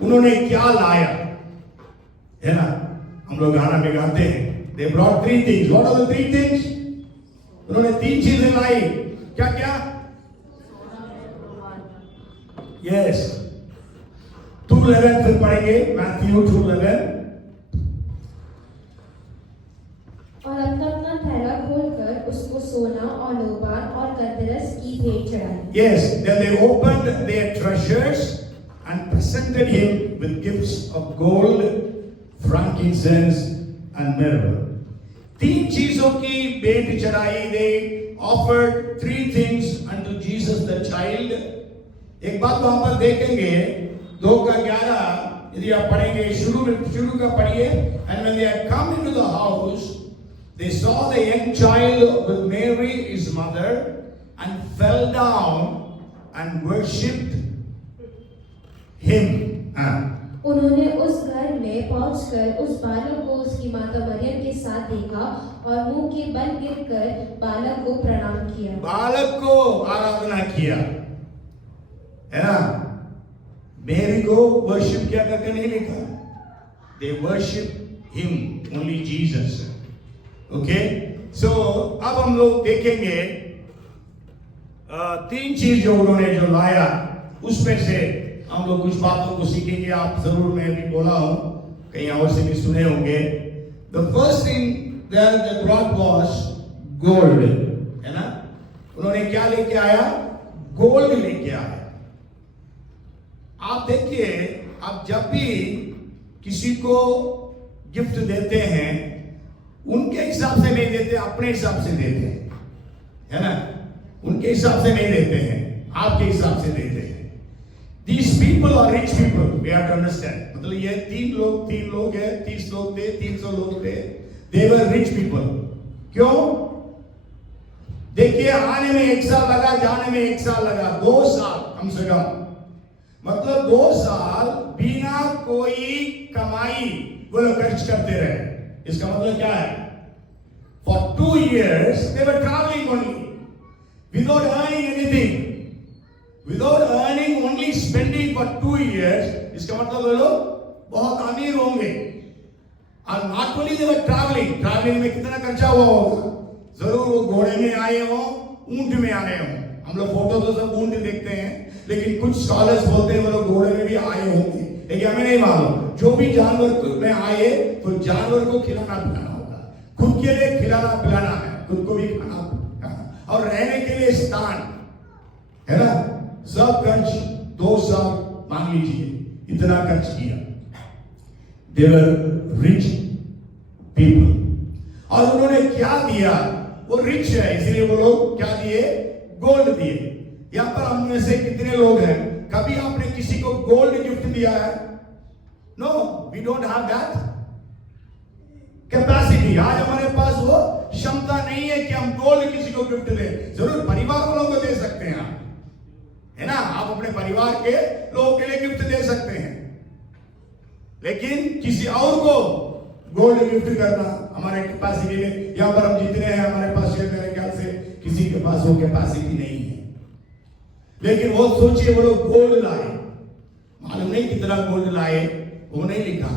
उन्होंने क्या लाया, है ना? हम लोग गाना में गाते हैं, they brought three things. What are the three things? उन्होंने तीन चीजें लाई। क्या क्या? Yes. 2:11 फिर पढ़ेंगे, Matthew 2:11। और अपना अपना थैला खोलकर उसको सोना और लोबान और गन्धरस की भेंट चढ़ाई। Yes, then they opened their treasures and presented him with gifts of gold, frankincense and myrrh. तीन चीजों की भेंट चढ़ाई। They offered three things unto Jesus the child. एक बात वहां पर देखेंगे 2:11 यदि आप पढ़ेंगे, शुरू का पढ़िए। And when they had come into the house, they saw the young child with Mary his mother and fell down and worshipped him. उन्होंने उस घर में पहुंचकर उस बालक को उसकी माता मरियम के साथ देखा और मुंह के बल गिरकर बालक को प्रणाम किया। बालक को आराधना किया, है ना? मेरी को वर्शिप क्या करके नहीं लिखा, they worship him, only Jesus. Okay, so अब हम लोग देखेंगे तीन चीज जो उन्होंने जो लाया, उसमें से हम लोग कुछ बातों को सीखेंगे। आप जरूर, मैं भी बोला हूं, कहीं और से भी सुने होंगे। The first thing that they brought was gold, है ना? उन्होंने क्या लेके आया? गोल्ड लेके आया। आप देखिए, आप जब भी किसी को गिफ्ट देते हैं, उनके हिसाब से नहीं देते, अपने हिसाब से देते हैं, है ना? उनके हिसाब से नहीं देते हैं, आपके हिसाब से देते हैं। These people are rich people, we have to understand. मतलब ये तीन लोग हैं, 30 लोग थे, 300 लोग थे, they were rich people. क्यों? देखिए, आने में 1 साल लगा, जाने में 1 साल लगा, 2 साल कम से कम, मतलब 2 साल बिना कोई कमाई वो लोग खर्च करते रहे। इसका मतलब क्या है? For 2 years they were traveling only, without earning anything, without earning, only spending for 2 years. इसका मतलब वो लोग बहुत अमीर होंगे। और not only they were traveling में कितना खर्चा हुआ होगा? जरूर वो घोड़े में आए हो, ऊंट में आए हो। हम लोग फोटो तो सब ऊंट देखते हैं, लेकिन कुछ स्कॉलर्स बोलते हैं वो लोग घोड़े में भी आए होंगे, लेकिन हमें नहीं मालूम। जो भी जानवर में आए तो जानवर को खिलाना पिलाना होगा, खुद के लिए खिलाना पिलाना है, खुद को भी खाना और रहने के लिए स्थान, है ना? सब खर्च 2 साल मान लीजिए, इतना खर्च किया। They were rich people, और उन्होंने क्या दिया? वो रिच है, इसलिए वो लोग क्या दिए? गोल्ड दिए। यहां पर हम में से कितने लोग हैं, कभी आपने किसी को गोल्ड गिफ्ट दिया है? No, we don't have that capacity. आज हमारे पास वो क्षमता नहीं है कि हम गोल्ड किसी को गिफ्ट दें। जरूर परिवार वालों को दे सकते हैं आप, है ना? आप अपने परिवार के लोगों के लिए गिफ्ट दे सकते हैं, लेकिन किसी और को गोल्ड गिफ्ट करना हमारे कैपेसिटी में, यहाँ पर हम जितने हैं हमारे पास मेरे ख्याल से किसी के पास वो कैपेसिटी नहीं है। लेकिन वो सोचिए वो लोग गोल्ड लाए, मालूम नहीं कितना गोल्ड लाए, वो नहीं लिखा।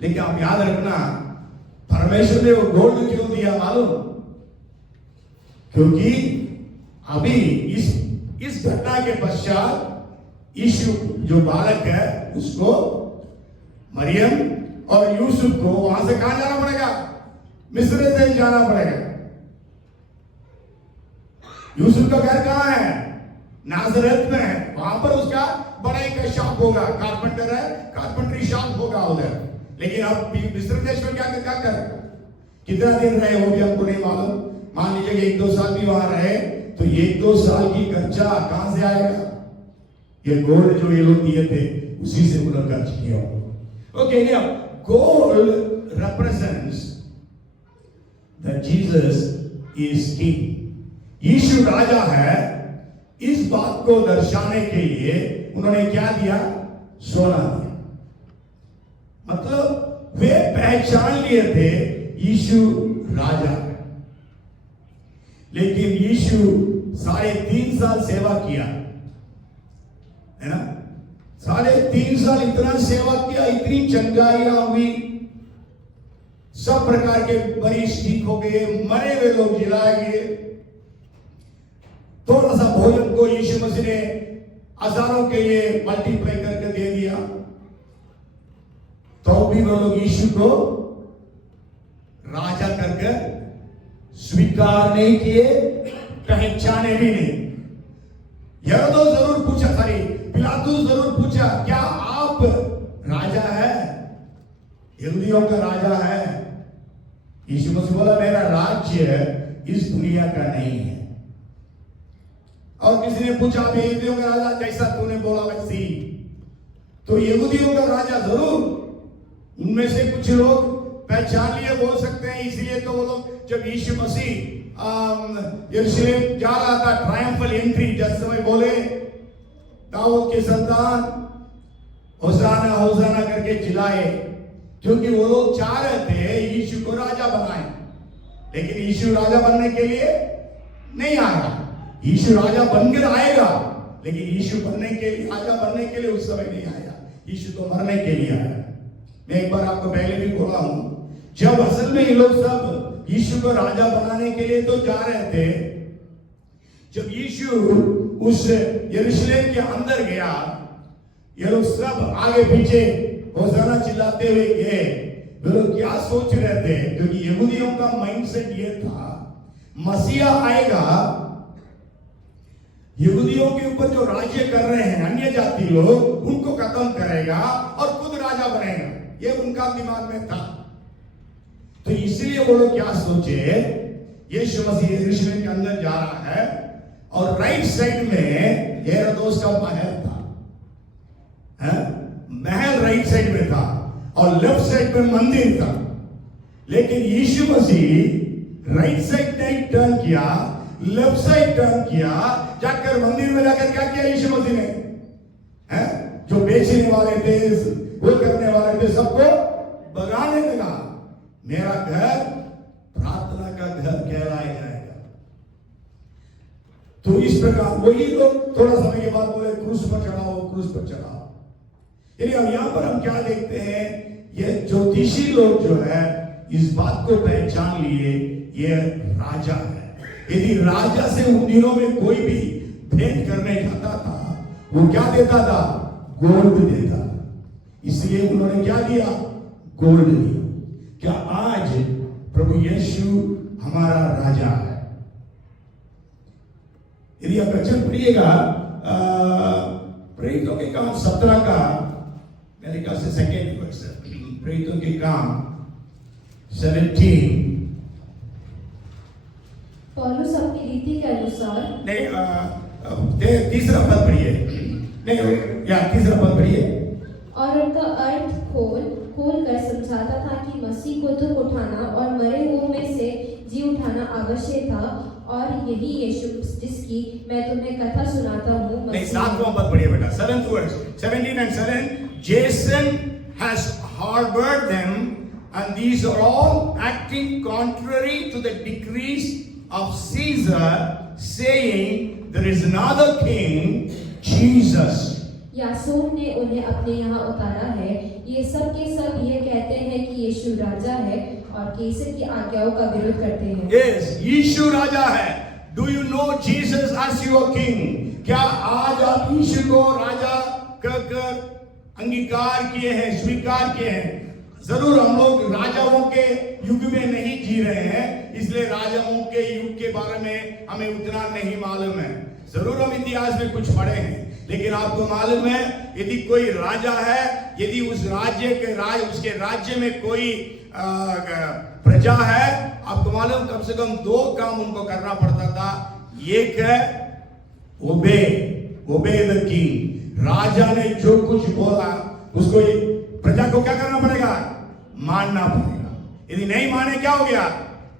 लेकिन आप याद रखना परमेश्वर ने वो गोल्ड क्यों दिया मालूम? क्योंकि अभी इस घटना के पश्चात यीशु जो बालक है उसको मरियम और यूसुफ को वहां से कहां जाना पड़ेगा? मिस्र देश जाना पड़ेगा। यूसुफ का घर कहां है? नाजरेत में है। वहां पर उसका बड़ाई का शॉप होगा, कारपेंटर है, कारपेंटरी शॉप होगा उधर। लेकिन अब मिस्र देश में क्या करेगा? कितना दिन रहे वो भी हमको नहीं मालूम। मान लीजिए कि 1-2 साल भी वहां रहे तो 1-2 साल की खर्चा कहां से आएगा? ये गोल्ड जो ये लोग दिए थे उसी से वो लोग खर्च किया। Okay, now gold represents that Jesus is king. यीशु राजा है। इस बात को दर्शाने के लिए उन्होंने क्या दिया? सोना दिया। मतलब वे पहचान लिए थे यीशु राजा है। लेकिन यीशु 3.5 साल सेवा किया, है ना? 3.5 साल इतना सेवा किया, इतनी चंगाइयां हुई, सब प्रकार के मरीज ठीक हो गए, मरे हुए लोग जिलाए गए। थोड़ा सा भोजन को यीशु मसीह ने हजारों के लिए मल्टीप्लाई करके दे दिया, तो भी वो लोग यीशु को राजा करके स्वीकार नहीं किए, पहचाने भी नहीं। हेरोदेस जरूर पूछा, पिलातुस जरूर पूछा, क्या आप राजा है? यहूदियों का राजा है? यीशु मसीह बोला मेरा राज्य इस दुनिया का नहीं है। और किसी ने पूछा आप यहूदियों का राजा, जैसा तूने बोला वैसी। तो यहूदियों का राजा जरूर, उनमें से कुछ लोग पहचान लिए बोल सकते हैं। इसलिए तो वो लोग जब यीशु मसीह यरूशलेम जा रहा था, ट्रायम्फल एंट्री, जिस समय बोले दाऊद के संतान होसाना होसाना करके चिल्लाए, क्योंकि वो लोग चाह रहे थे यीशु को राजा बनाए। लेकिन यीशु राजा बनने के लिए नहीं आया। यीशु राजा बनकर आएगा, लेकिन यीशु बनने के लिए, राजा बनने के लिए उस समय नहीं आया। यीशु तो मरने के लिए आया। मैं एक बार आपको पहले भी बोला हूं, जब असल में ये लोग सब यीशु को राजा बनाने के लिए तो जा रहे थे, जब यीशु उस यरूशलेम के अंदर गया, ये लोग सब आगे पीछे होसाना चिल्लाते हुए गए। वे लोग क्या सोच रहे थे? क्योंकि यहूदियों का माइंडसेट ये था, मसीहा आएगा, यहूदियों के ऊपर जो राज्य कर रहे हैं अन्य जाति लोग, उनको खत्म करेगा और खुद राजा बनेगा। ये उनका दिमाग में था। तो इसलिए वो लोग क्या सोचे, यीशु मसीह यरूशलेम के अंदर जा रहा है और राइट साइड में हेरोदेस का महल था, महल राइट साइड में था और लेफ्ट साइड में मंदिर था। लेकिन यीशु मसीह राइट साइड नहीं टर्न किया, लेफ्ट साइड टर्न किया, जाकर मंदिर में जाकर क्या किया यीशु मसीह ने? जो बेचने वाले थे, वो करने वाले थे, सबको भगाने लगा। मेरा घर प्रार्थना का घर कहलाया जाएगा। तो इस प्रकार वही लोग थोड़ा समय के बाद बोले क्रूस पर चढ़ाओ, क्रूस पर चढ़ाओ। अब यहां पर हम क्या देखते हैं, ये ज्योतिषी लोग जो है इस बात को पहचान लिए ये राजा है। यदि राजा से उन दिनों में कोई भी भेंट करने जाता था, वो क्या देता था? गोल्ड देता। इसलिए उन्होंने क्या दिया? गोल्ड दिया। क्या आज प्रभु यीशु हमारा राजा है? यदि आप वचन पढ़िएगा प्रेरितों के काम 17 का, मेरे ख्याल से 2nd वर्ष, प्रेरितों के काम 17। पौलुस अपनी रीति के अनुसार, नहीं, तीसरा पद पढ़िए, नहीं या तीसरा पद पढ़िए। और उनका अर्थ खोल कर समझाता था कि मसीह को दुख उठाना और मरे हुओं में से जी उठाना आवश्यक था, और यही यीशु जिसकी मैं तुम्हें कथा सुनाता हूँ। नहीं, 7वां पद पढ़िए बेटा, 7th verse, 17 and 7. Jason has harbored them, and these are all acting contrary to the decrees of Caesar, saying there is another king, Jesus. यासोन ने उन्हें अपने यहाँ उतारा है। ये सब के सब ये कहते हैं कि यीशु राजा है और कैसर की आज्ञाओं का विरोध करते हैं। Yes, यीशु राजा है। Do you know Jesus as your king? क्या आज आप यीशु को राजा कहकर अंगीकार किए हैं, स्वीकार किए हैं? जरूर हम लोग राजाओं के युग में नहीं जी रहे हैं, इसलिए राजाओं के युग के बारे में हमें उतना नहीं मालूम है। जरूर हम इतिहास में कुछ पढ़े हैं, लेकिन आपको मालूम है यदि कोई राजा है, यदि उस राज्य के उसके राज्य में कोई प्रजा है, आपको मालूम कम से कम 2 काम उनको करना पड़ता था। एक है ओबे द किंग। राजा ने जो कुछ बोला उसको प्रजा को क्या करना पड़ेगा? मानना पड़ेगा। यदि नहीं माने क्या हो गया?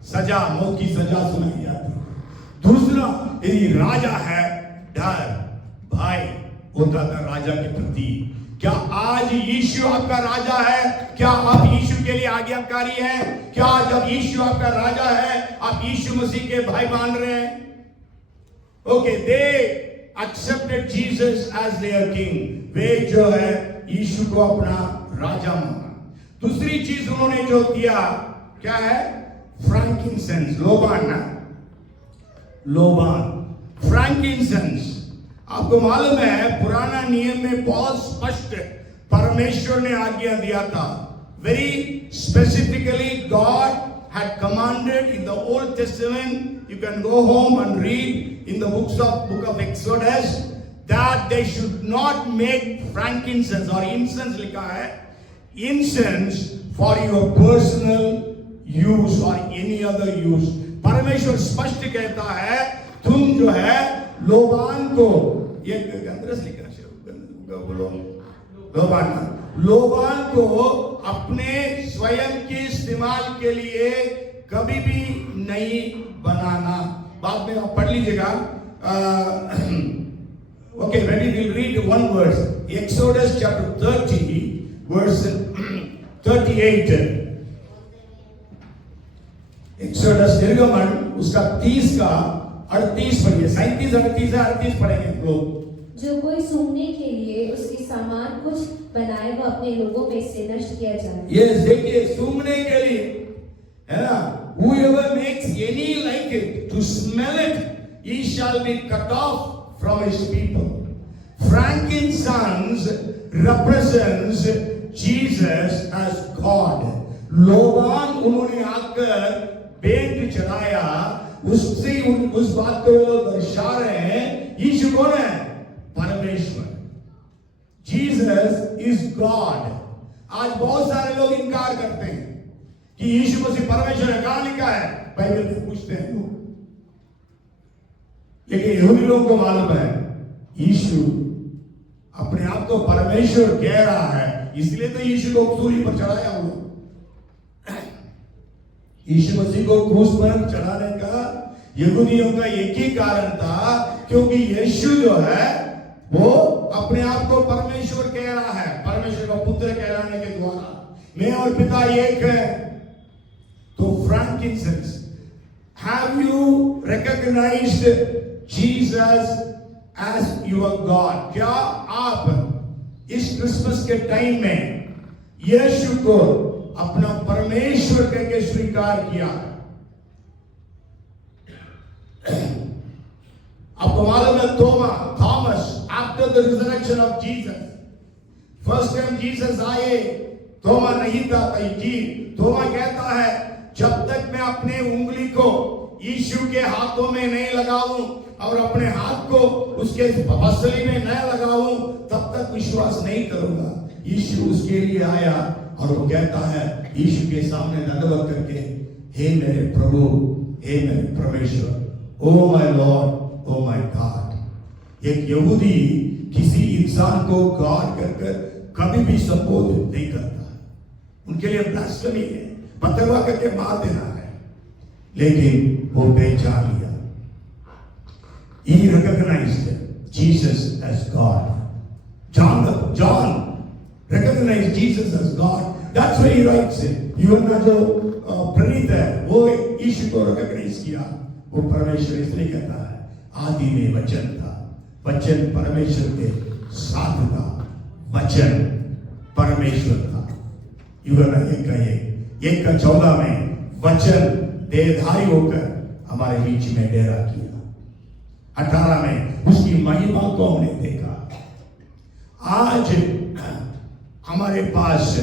सजा, मौत की सजा सुनाई जाती। दूसरा, यदि राजा है, डर भय होता था राजा के प्रति। क्या आज यीशु आपका राजा है? क्या आप यीशु के लिए आज्ञाकारी हैं? क्या जब यीशु आपका राजा है, आप यीशु मसीह के भाई मान रहे हैं? Okay, they accepted Jesus as their king. वे जो है यीशु को अपना राजा माना। दूसरी चीज उन्होंने जो दिया क्या है? फ्रैंकिंसेंस, लोबान, फ्रैंकिंसेंस। आपको मालूम है पुराना नियम में बहुत स्पष्ट परमेश्वर ने आज्ञा दिया था। Very specifically God had commanded in the Old Testament, you can go home and read in the book of Exodus, that they should not make frankincense or incense लिखा है, incense for your personal use or any other use। परमेश्वर स्पष्ट कहता है तुम जो है लोबान को, ये गंधरस लिखा लोबान को अपने स्वयं के इस्तेमाल के लिए कभी भी नहीं बनाना। बाद में आप पढ़ लीजिएगा। Okay, ready? We'll read one verse. Exodus chapter 30, verse 38. Exodus निर्गमन उसका 30 का 38 पढ़िए। 37, 38 है, 38 पढ़ेंगे लोग। जो कोई सूंघने के लिए उसके सामान कुछ बनाए वह अपने लोगों में से नष्ट किया जाए। Yes, देखिए सूंघने के लिए है ना, whoever makes any like it to smell it, he shall be cut off from his people. Frankincense represents Jesus as God. लोबान उन्होंने आकर भेंट चढ़ाया, उससे उस बात को लोग दर्शा रहे हैं यीशु कौन है? परमेश्वर। Jesus is God. आज बहुत सारे लोग इनकार करते हैं कि यीशु मसीह परमेश्वर है। कहां लिखा है? बाइबल में पूछते हैं लोग, लेकिन यहूदी लोगों को मालूम है यीशु अपने आप को परमेश्वर कह रहा है, इसलिए तो यीशु को सूली पर चढ़ाया हुआ। यीशु मसीह को क्रूस पर चढ़ाने का यहूदियों का एक ही कारण था, क्योंकि यीशु जो है वो अपने आप को परमेश्वर कह रहा है, परमेश्वर का पुत्र कहलाने के द्वारा मैं और पिता एक है। तो frankincense, have you recognised Jesus as your God? क्या आप इस क्रिसमस के टाइम में यीशु को अपना परमेश्वर कह के स्वीकार किया? आपको मालूम है Thomas after the resurrection of Jesus, first time Jesus आए, थोमा नहीं था जी। थोमा कहता है जब तक मैं अपने उंगली को यीशु के हाथों में नहीं लगाऊं और अपने हाथ को उसके हथेली में न लगाऊं तब तक विश्वास नहीं करूंगा। यीशु उसके लिए आया और वो कहता है यीशु के सामने दंडवत करके, हे मेरे प्रभु, हे मेरे परमेश्वर, oh my Lord, oh my God. एक यहूदी किसी इंसान को गॉड कहकर कभी भी संबोधित नहीं करता, उनके लिए ब्लास्फेमी है, पथरवा करके मार देना है। लेकिन वो पहचान लिया, he recognized Jesus as God. John recognized recognize Jesus as God. That's why he writes it. यूहन्ना जो प्रेरित है वो यीशु को रिकॉग्नाइज किया. वो परमेश्वर इसलिए कहता है आदि में वचन था, वचन परमेश्वर के साथ था, वचन परमेश्वर था. यूहन्ना 1:14 में वचन देहधारी होकर हमारे बीच में डेरा किया. 18 में उसकी महिमा को हमने देखा. आज हमारे पास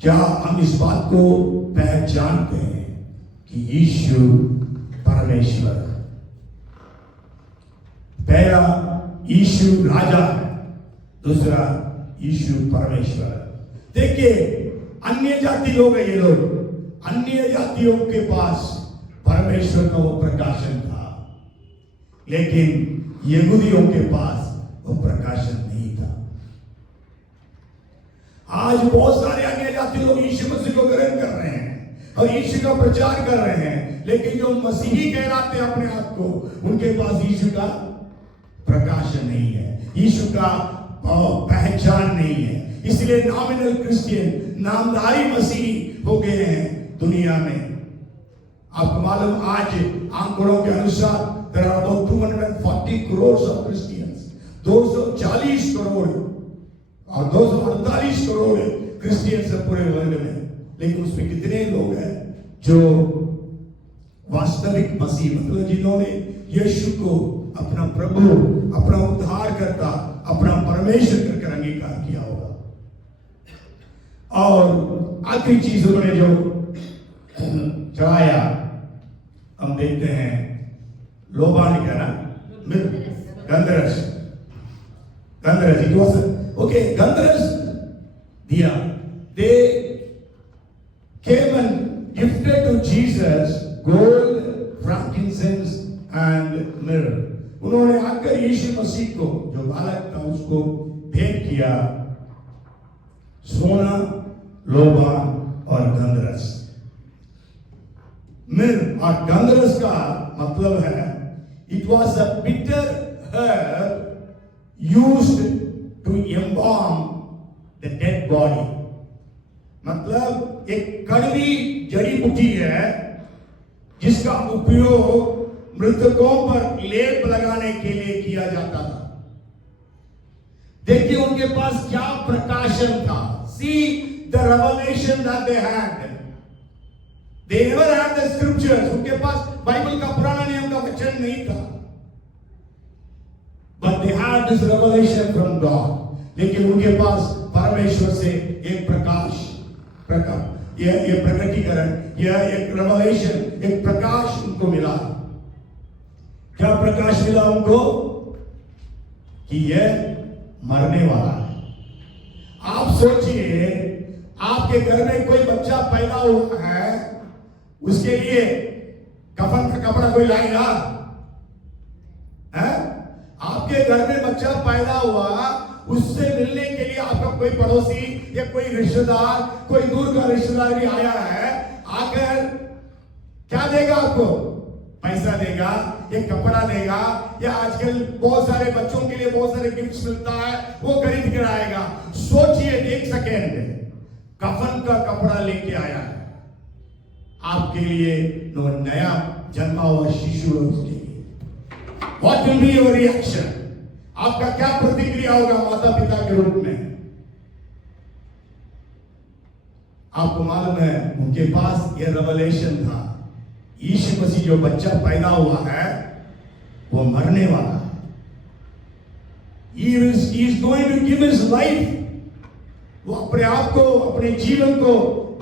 क्या हम इस बात को पहचानते हैं कि यीशु परमेश्वर है. पहला यीशु राजा है, दूसरा यीशु परमेश्वर है. देखिए अन्य जाति लोग हैं, ये लोग अन्य जातियों के पास परमेश्वर का वो प्रकाशन था, लेकिन यहूदियों के पास वो प्रकाशन नहीं था. आज बहुत सारे अन्य जाति लोग यीशु मसीह को ग्रहण कर रहे हैं और यीशु का प्रचार कर रहे हैं, लेकिन जो मसीही कहलाते हैं अपने आप को, उनके पास यीशु का प्रकाशन नहीं है, यीशु का पहचान नहीं है. इसलिए नॉमिनल क्रिश्चियन, नामधारी मसीही हो गए हैं दुनिया में. आपको मालूम आज आंकड़ों के अनुसार there are about 240 crores of Christians. 240 crore और 248 करोड़ क्रिश्चियंस है पूरे वर्ल्ड में. लेकिन उसमें कितने लोग हैं जो वास्तविक मसीह, मतलब जिन्होंने यीशु को अपना प्रभु, अपना उद्धारकर्ता, अपना परमेश्वर करके अंगीकार किया होगा. और आखिरी चीज उन्होंने जो चढ़ाया हम देखते हैं लोबान क्या ना गंधरस. It was okay. गंधरस दिया. They came and gifted to Jesus gold, frankincense and myrrh. उन्होंने आकर यीशु मसीह को जो बालक था उसको भेंट किया सोना, लोबान और गंधरस. मिर्र और गंधरस का मतलब है it was a bitter herb used to embalm the dead body. मतलब एक कड़वी जड़ी बूटी है जिसका उपयोग मृतकों पर लेप लगाने के लिए किया जाता था. देखिए उनके पास क्या प्रकाशन था. See the revelation that they had. They never had the scriptures. उनके पास बाइबल का पुराना नियम का वचन नहीं था. But they had this revelation from God. लेकिन उनके पास परमेश्वर से एक ये प्रकटीकरण, यह एक रेवलेशन, एक प्रकाश उनको मिला. क्या प्रकाश मिला उनको? कि यह मरने वाला है. आप सोचिए आपके घर में कोई बच्चा पैदा हुआ है, उसके लिए कफन का कपड़ा कोई लाएगा? आपके घर में बच्चा पैदा हुआ, उससे मिलने के लिए आपका कोई पड़ोसी या कोई रिश्तेदार, कोई दूर का रिश्तेदार भी आया है, आकर क्या देगा आपको? पैसा देगा, एक कपड़ा देगा, या आजकल बहुत सारे बच्चों के लिए बहुत सारे गिफ्ट्स मिलता है, वो खरीद कर आएगा. सोचिए, एक सेकेंड, कफन का कपड़ा लेके आया है आपके लिए, नया जन्मा हुआ शिशु है उसके लिए. What will be your reaction? आपका क्या प्रतिक्रिया होगा माता पिता के रूप में? आपको मालूम है उनके पास यह रेवलेशन था. यीशु मसीह जो बच्चा पैदा हुआ है वो मरने वाला है. He is going to give his life. वो अपने आप को, अपने जीवन को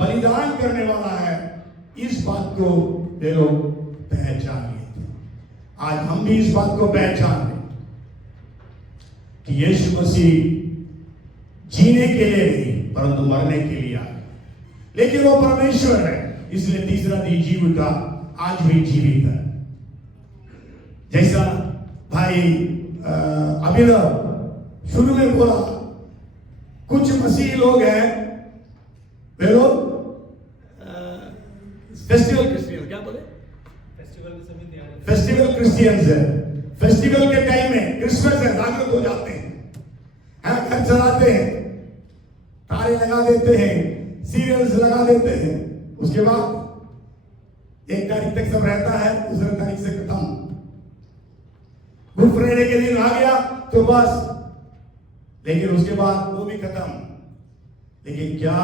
बलिदान करने वाला है. इस बात को वे लोग पहचान लिए थे. आज हम भी इस बात को पहचान लें कि यीशु मसीह जीने के लिए नहीं परंतु मरने के लिए आए. लेकिन वो परमेश्वर है, इसलिए तीसरा दिन जीविता आज भी जीवित है. जैसा भाई अभिनव शुरू में बोला, कुछ मसीही लोग हैं, वे लोग फेस्टिवल क्रिश्चियन, क्या बोले? फेस्टिवल क्रिश्चियंस है. फेस्टिवल के टाइम में, क्रिसमस है, जागरूक हो जाते हैं, घर चलाते हैं, तारे सितारे लगा देते हैं, सीरियल्स लगा देते हैं, उसके बाद 1 तारीख तक सब रहता है, दूसरे तारीख से खत्म। गुड फ्राइडे के दिन आ गया तो बस, लेकिन उसके बाद वो भी खत्म। लेकिन क्या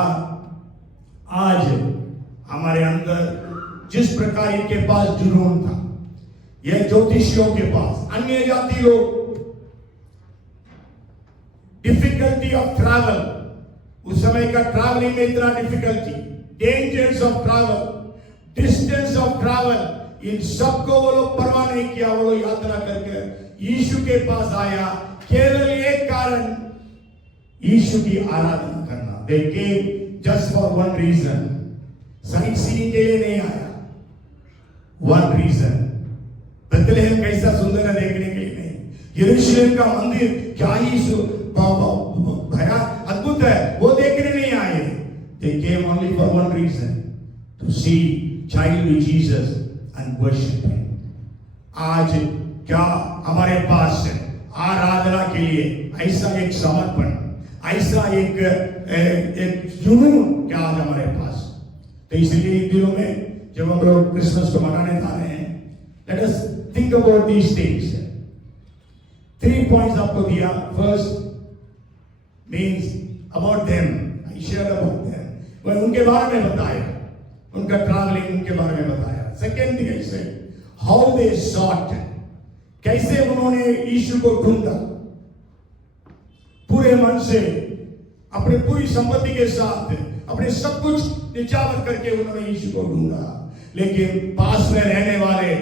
आज हमारे अंदर जिस प्रकार इनके पास जुनून था, यह ज्योतिषियों के पास, अन्य जाति लोग, डिफिकल्टी ऑफ ट्रैवल, उस समय का ट्रैवलिंग में इतना difficulty, dangers of travel, distance of travel, इन सबको वो लोग परवाह नहीं किया। वो लोग यात्रा करके यीशु के पास आया, केवल एक कारण, यीशु की आराधना करना। They came just for one reason, sight seeing के लिए नहीं आया, one reason, बेथलेहम कैसा सुंदर है देखने के लिए नहीं, यरूशलेम का मंदिर क्या ही भया अद्भुत है वो देखने नहीं आए। They came only for one reason, to see child with Jesus and worship him. आज क्या हमारे पास आराधना के लिए ऐसा एक समर्पण, ऐसा एक जुनून क्या आज हमारे पास? तो इसलिए इन दिनों में जब हम लोग क्रिसमस को मनाने जा रहे हैं, let us think about these things. 3 points आपको दिया. First means about them. I shared about them. मैं उनके बारे में बताया, उनका ट्रैवलिंग उनके बारे में बताया. Second thing I said, how they sought, कैसे उन्होंने यीशु को ढूंढा, पूरे मन से, अपने पूरी संपत्ति के साथ, अपने सब कुछ निछावर करके उन्होंने यीशु को ढूंढा। लेकिन पास में रहने वाले,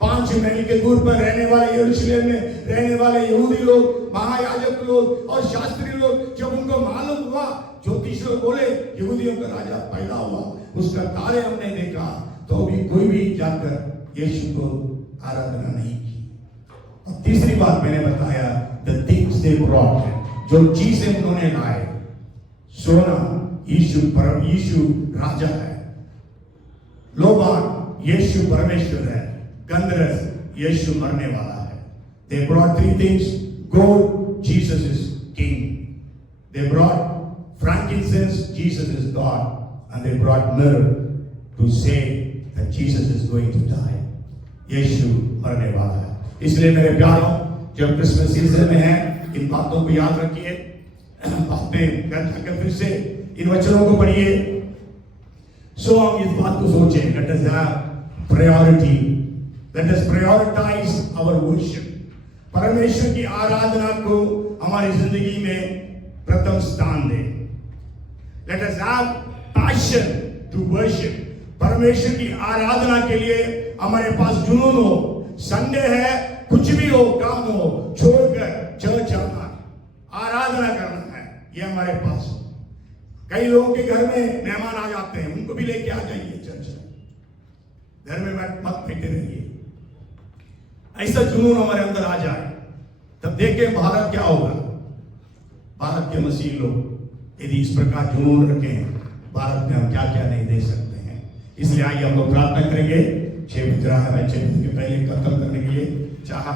5 मील के दूर पर रहने वाले, यरूशलेम में रहने वाले यहूदी लोग, महायाजक लोग और शास्त्री लोग, जब उनको मालूम हुआ, ज्योतिष लोग बोले यहूदियों का राजा पैदा हुआ, उसका तारे हमने देखा, तो भी कोई भी जाकर यीशु को आराधना नहीं की। और तीसरी बात मैंने बताया, the things they brought, जो चीजें उन्होंने लाए, सोना, यीशु राजा है, लोबान, यीशु परमेश्वर है, गंधरस, यीशु मरने वाला है। They brought 3 things. Gold, Jesus is king. They brought frankincense, Jesus is God, and they brought myrrh to say that Jesus is going to die. यीशु मरने वाला है। इसलिए मेरे प्यारों, जब क्रिसमस सीजन में है, इन बातों को याद रखिए, बातें घर जाकर फिर से इन वचनों को पढ़िए। सो हम इस बात को सोचें, let us have priority, let us prioritize our worship. परमेश्वर की आराधना को हमारी जिंदगी में प्रथम स्थान दें। Let us have passion to worship. परमेश्वर की आराधना के लिए हमारे पास जुनून हो। संडे है, कुछ भी हो, काम हो, छोड़कर चर्च आना, आराधना करना है, ये हमारे पास हो। कई लोगों के घर में मेहमान आ जाते हैं, उनको भी लेके आ जाइए चर्च में, घर में मत बैठे रहिए। ऐसा जुनून हमारे अंदर आ जाए, तब देखें भारत क्या होगा। भारत के मसीह लोग यदि इस प्रकार जुनून रखें, भारत में हम क्या क्या नहीं दे सकते हैं। इसलिए आइए हम लोग प्रार्थना करेंगे। 6 बज रहा है, मैं 6 बजे के पहले खत्म करने के लिए चाहा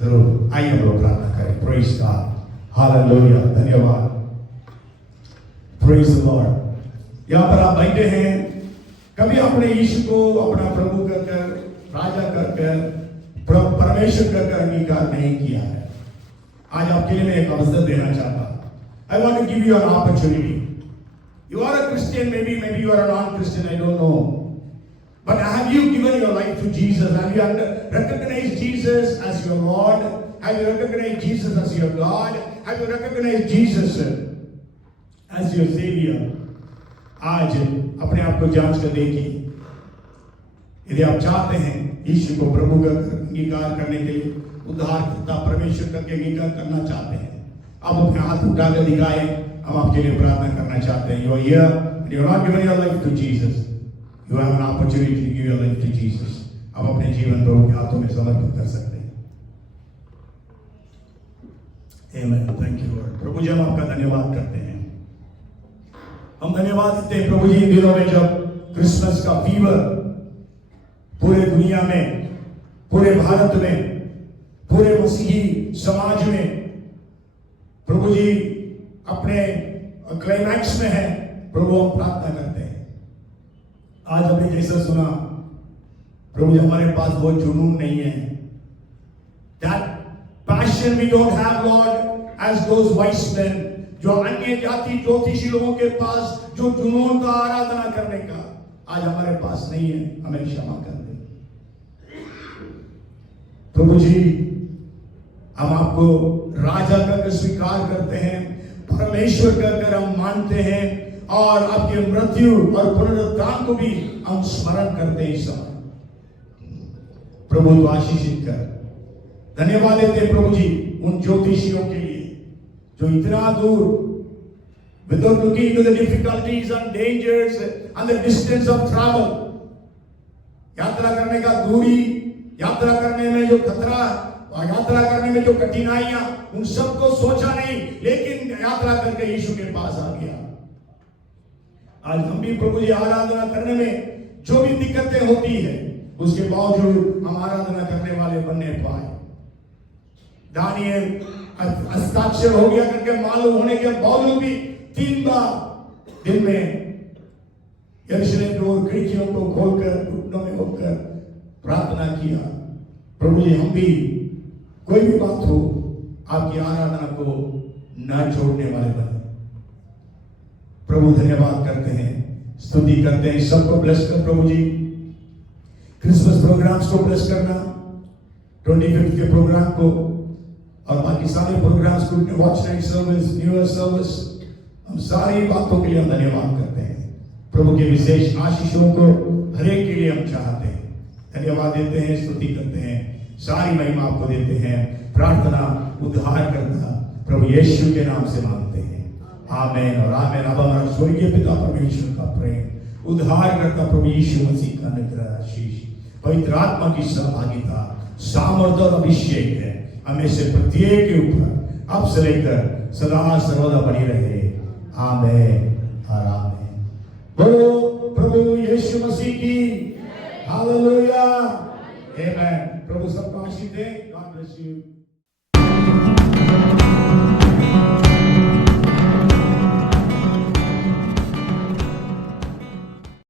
जरूर। आइए हम लोग प्रार्थना करें। प्रेज़ गॉड, हालेलुया, धन्यवाद, प्रेज़ द लॉर्ड। यहाँ पर आप बैठे हैं, कभी आपने यीशु को अपना प्रभु कर राजा कर परमेश्वर कर अंगीकार नहीं किया है। आज आपके लिए मैं एक अवसर देना चाहता हूं। I want to give you an opportunity. You are a Christian, maybe you are a non-Christian, I don't know. But have you given your life to Jesus? Have you recognized Jesus as your Lord? Have you recognized Jesus as your God? Have you recognized Jesus as your Savior? आज अपने आप को जांच कर देखिए। यदि आप चाहते हैं यीशु को प्रभु का अंगीकार करने के लिए, उद्धारकर्ता परमेश्वर करके अंगीकार करना चाहते हैं, आप अपने हाथ उठाकर दिखाएं। हम आपके लिए प्रार्थना करना चाहते हैं। You are here and you are not giving your life to Jesus. You have an opportunity to give your life to Jesus. आप अपने जीवन प्रभु के हाथों में समर्पित कर सकते हैं। Amen. Thank you Lord. प्रभु जी, हम आपका धन्यवाद करते हैं। हम धन्यवाद देते हैं प्रभु जी, इन दिनों में जब क्रिसमस का फीवर पूरे दुनिया में, पूरे भारत में, पूरे मसीही समाज में प्रभु जी अपने क्लाइमैक्स में है, प्रभु हम प्रार्थना करते हैं। आज हमने जैसा सुना, प्रभु हमारे पास वो जुनून नहीं है, that passion we don't have, Lord, as those wise men, जो अन्य जाति ज्योतिषी लोगों के पास जो जुनून का आराधना करने का आज हमारे पास नहीं है, हमें क्षमा कर दे प्रभु जी। हम आपको राजा का स्वीकार करते हैं, परमेश्वर का अगर हम मानते हैं, और आपके मृत्यु और पुनरुत्थान को भी हम स्मरण करते हैं इस समय। प्रभु तो आशीषित कर, धन्यवाद देते प्रभु जी उन ज्योतिषियों के लिए जो इतना दूर, without looking into the difficulties and dangers and the distance of travel, यात्रा करने का दूरी, यात्रा करने में जो खतरा और यात्रा करने में जो कठिनाइयां, उन सबको सोचा नहीं, लेकिन यात्रा करके यीशु के पास आ गया। आज हम भी प्रभु जी आराधना करने में जो भी दिक्कतें होती है, उसके बावजूद हम आराधना करने वाले बनने पाए। दानियल हस्ताक्षर हो गया करके मालूम होने के बावजूद भी 3 बार दिन में यरूशलेम की खिड़कियों को खोलकर घुटनों में होकर प्रार्थना किया। प्रभु जी हम भी कोई भी बात हो, आपकी आराधना को न छोड़ने वाले बने। प्रभु धन्यवाद करते हैं, स्तुति करते हैं, सबको ब्लेस कर प्रभु जी। क्रिसमस प्रोग्राम्स को ब्लेस करना, 25th के प्रोग्राम को और बाकी सारे प्रोग्राम्स को, watch night service, new year service, हम सारी बातों के लिए हम धन्यवाद करते हैं। प्रभु के विशेष आशीषों को हर एक के लिए हम चाहते हैं, धन्यवाद देते हैं, स्तुति करते हैं, सारी महिमा आपको देते हैं। प्रार्थना उद्धार करता प्रभु यीशु के नाम से मांगते हैं, आमेन और आमेन। अब हमारा स्वर्गीय पिता परमेश्वर का प्रेम, उद्धार करता प्रभु यीशु मसीह का अनुग्रह, आशीष, पवित्र आत्मा की सहभागिता, सामर्थ और अभिषेक है हमें से प्रत्येक के ऊपर अब से लेकर सदा सर्वदा बनी रहे, आमेन और आमेन। बोलो प्रभु यीशु मसीह की हालेलुया, आमेन। प्रभु सबको आशीष दे। God bless you.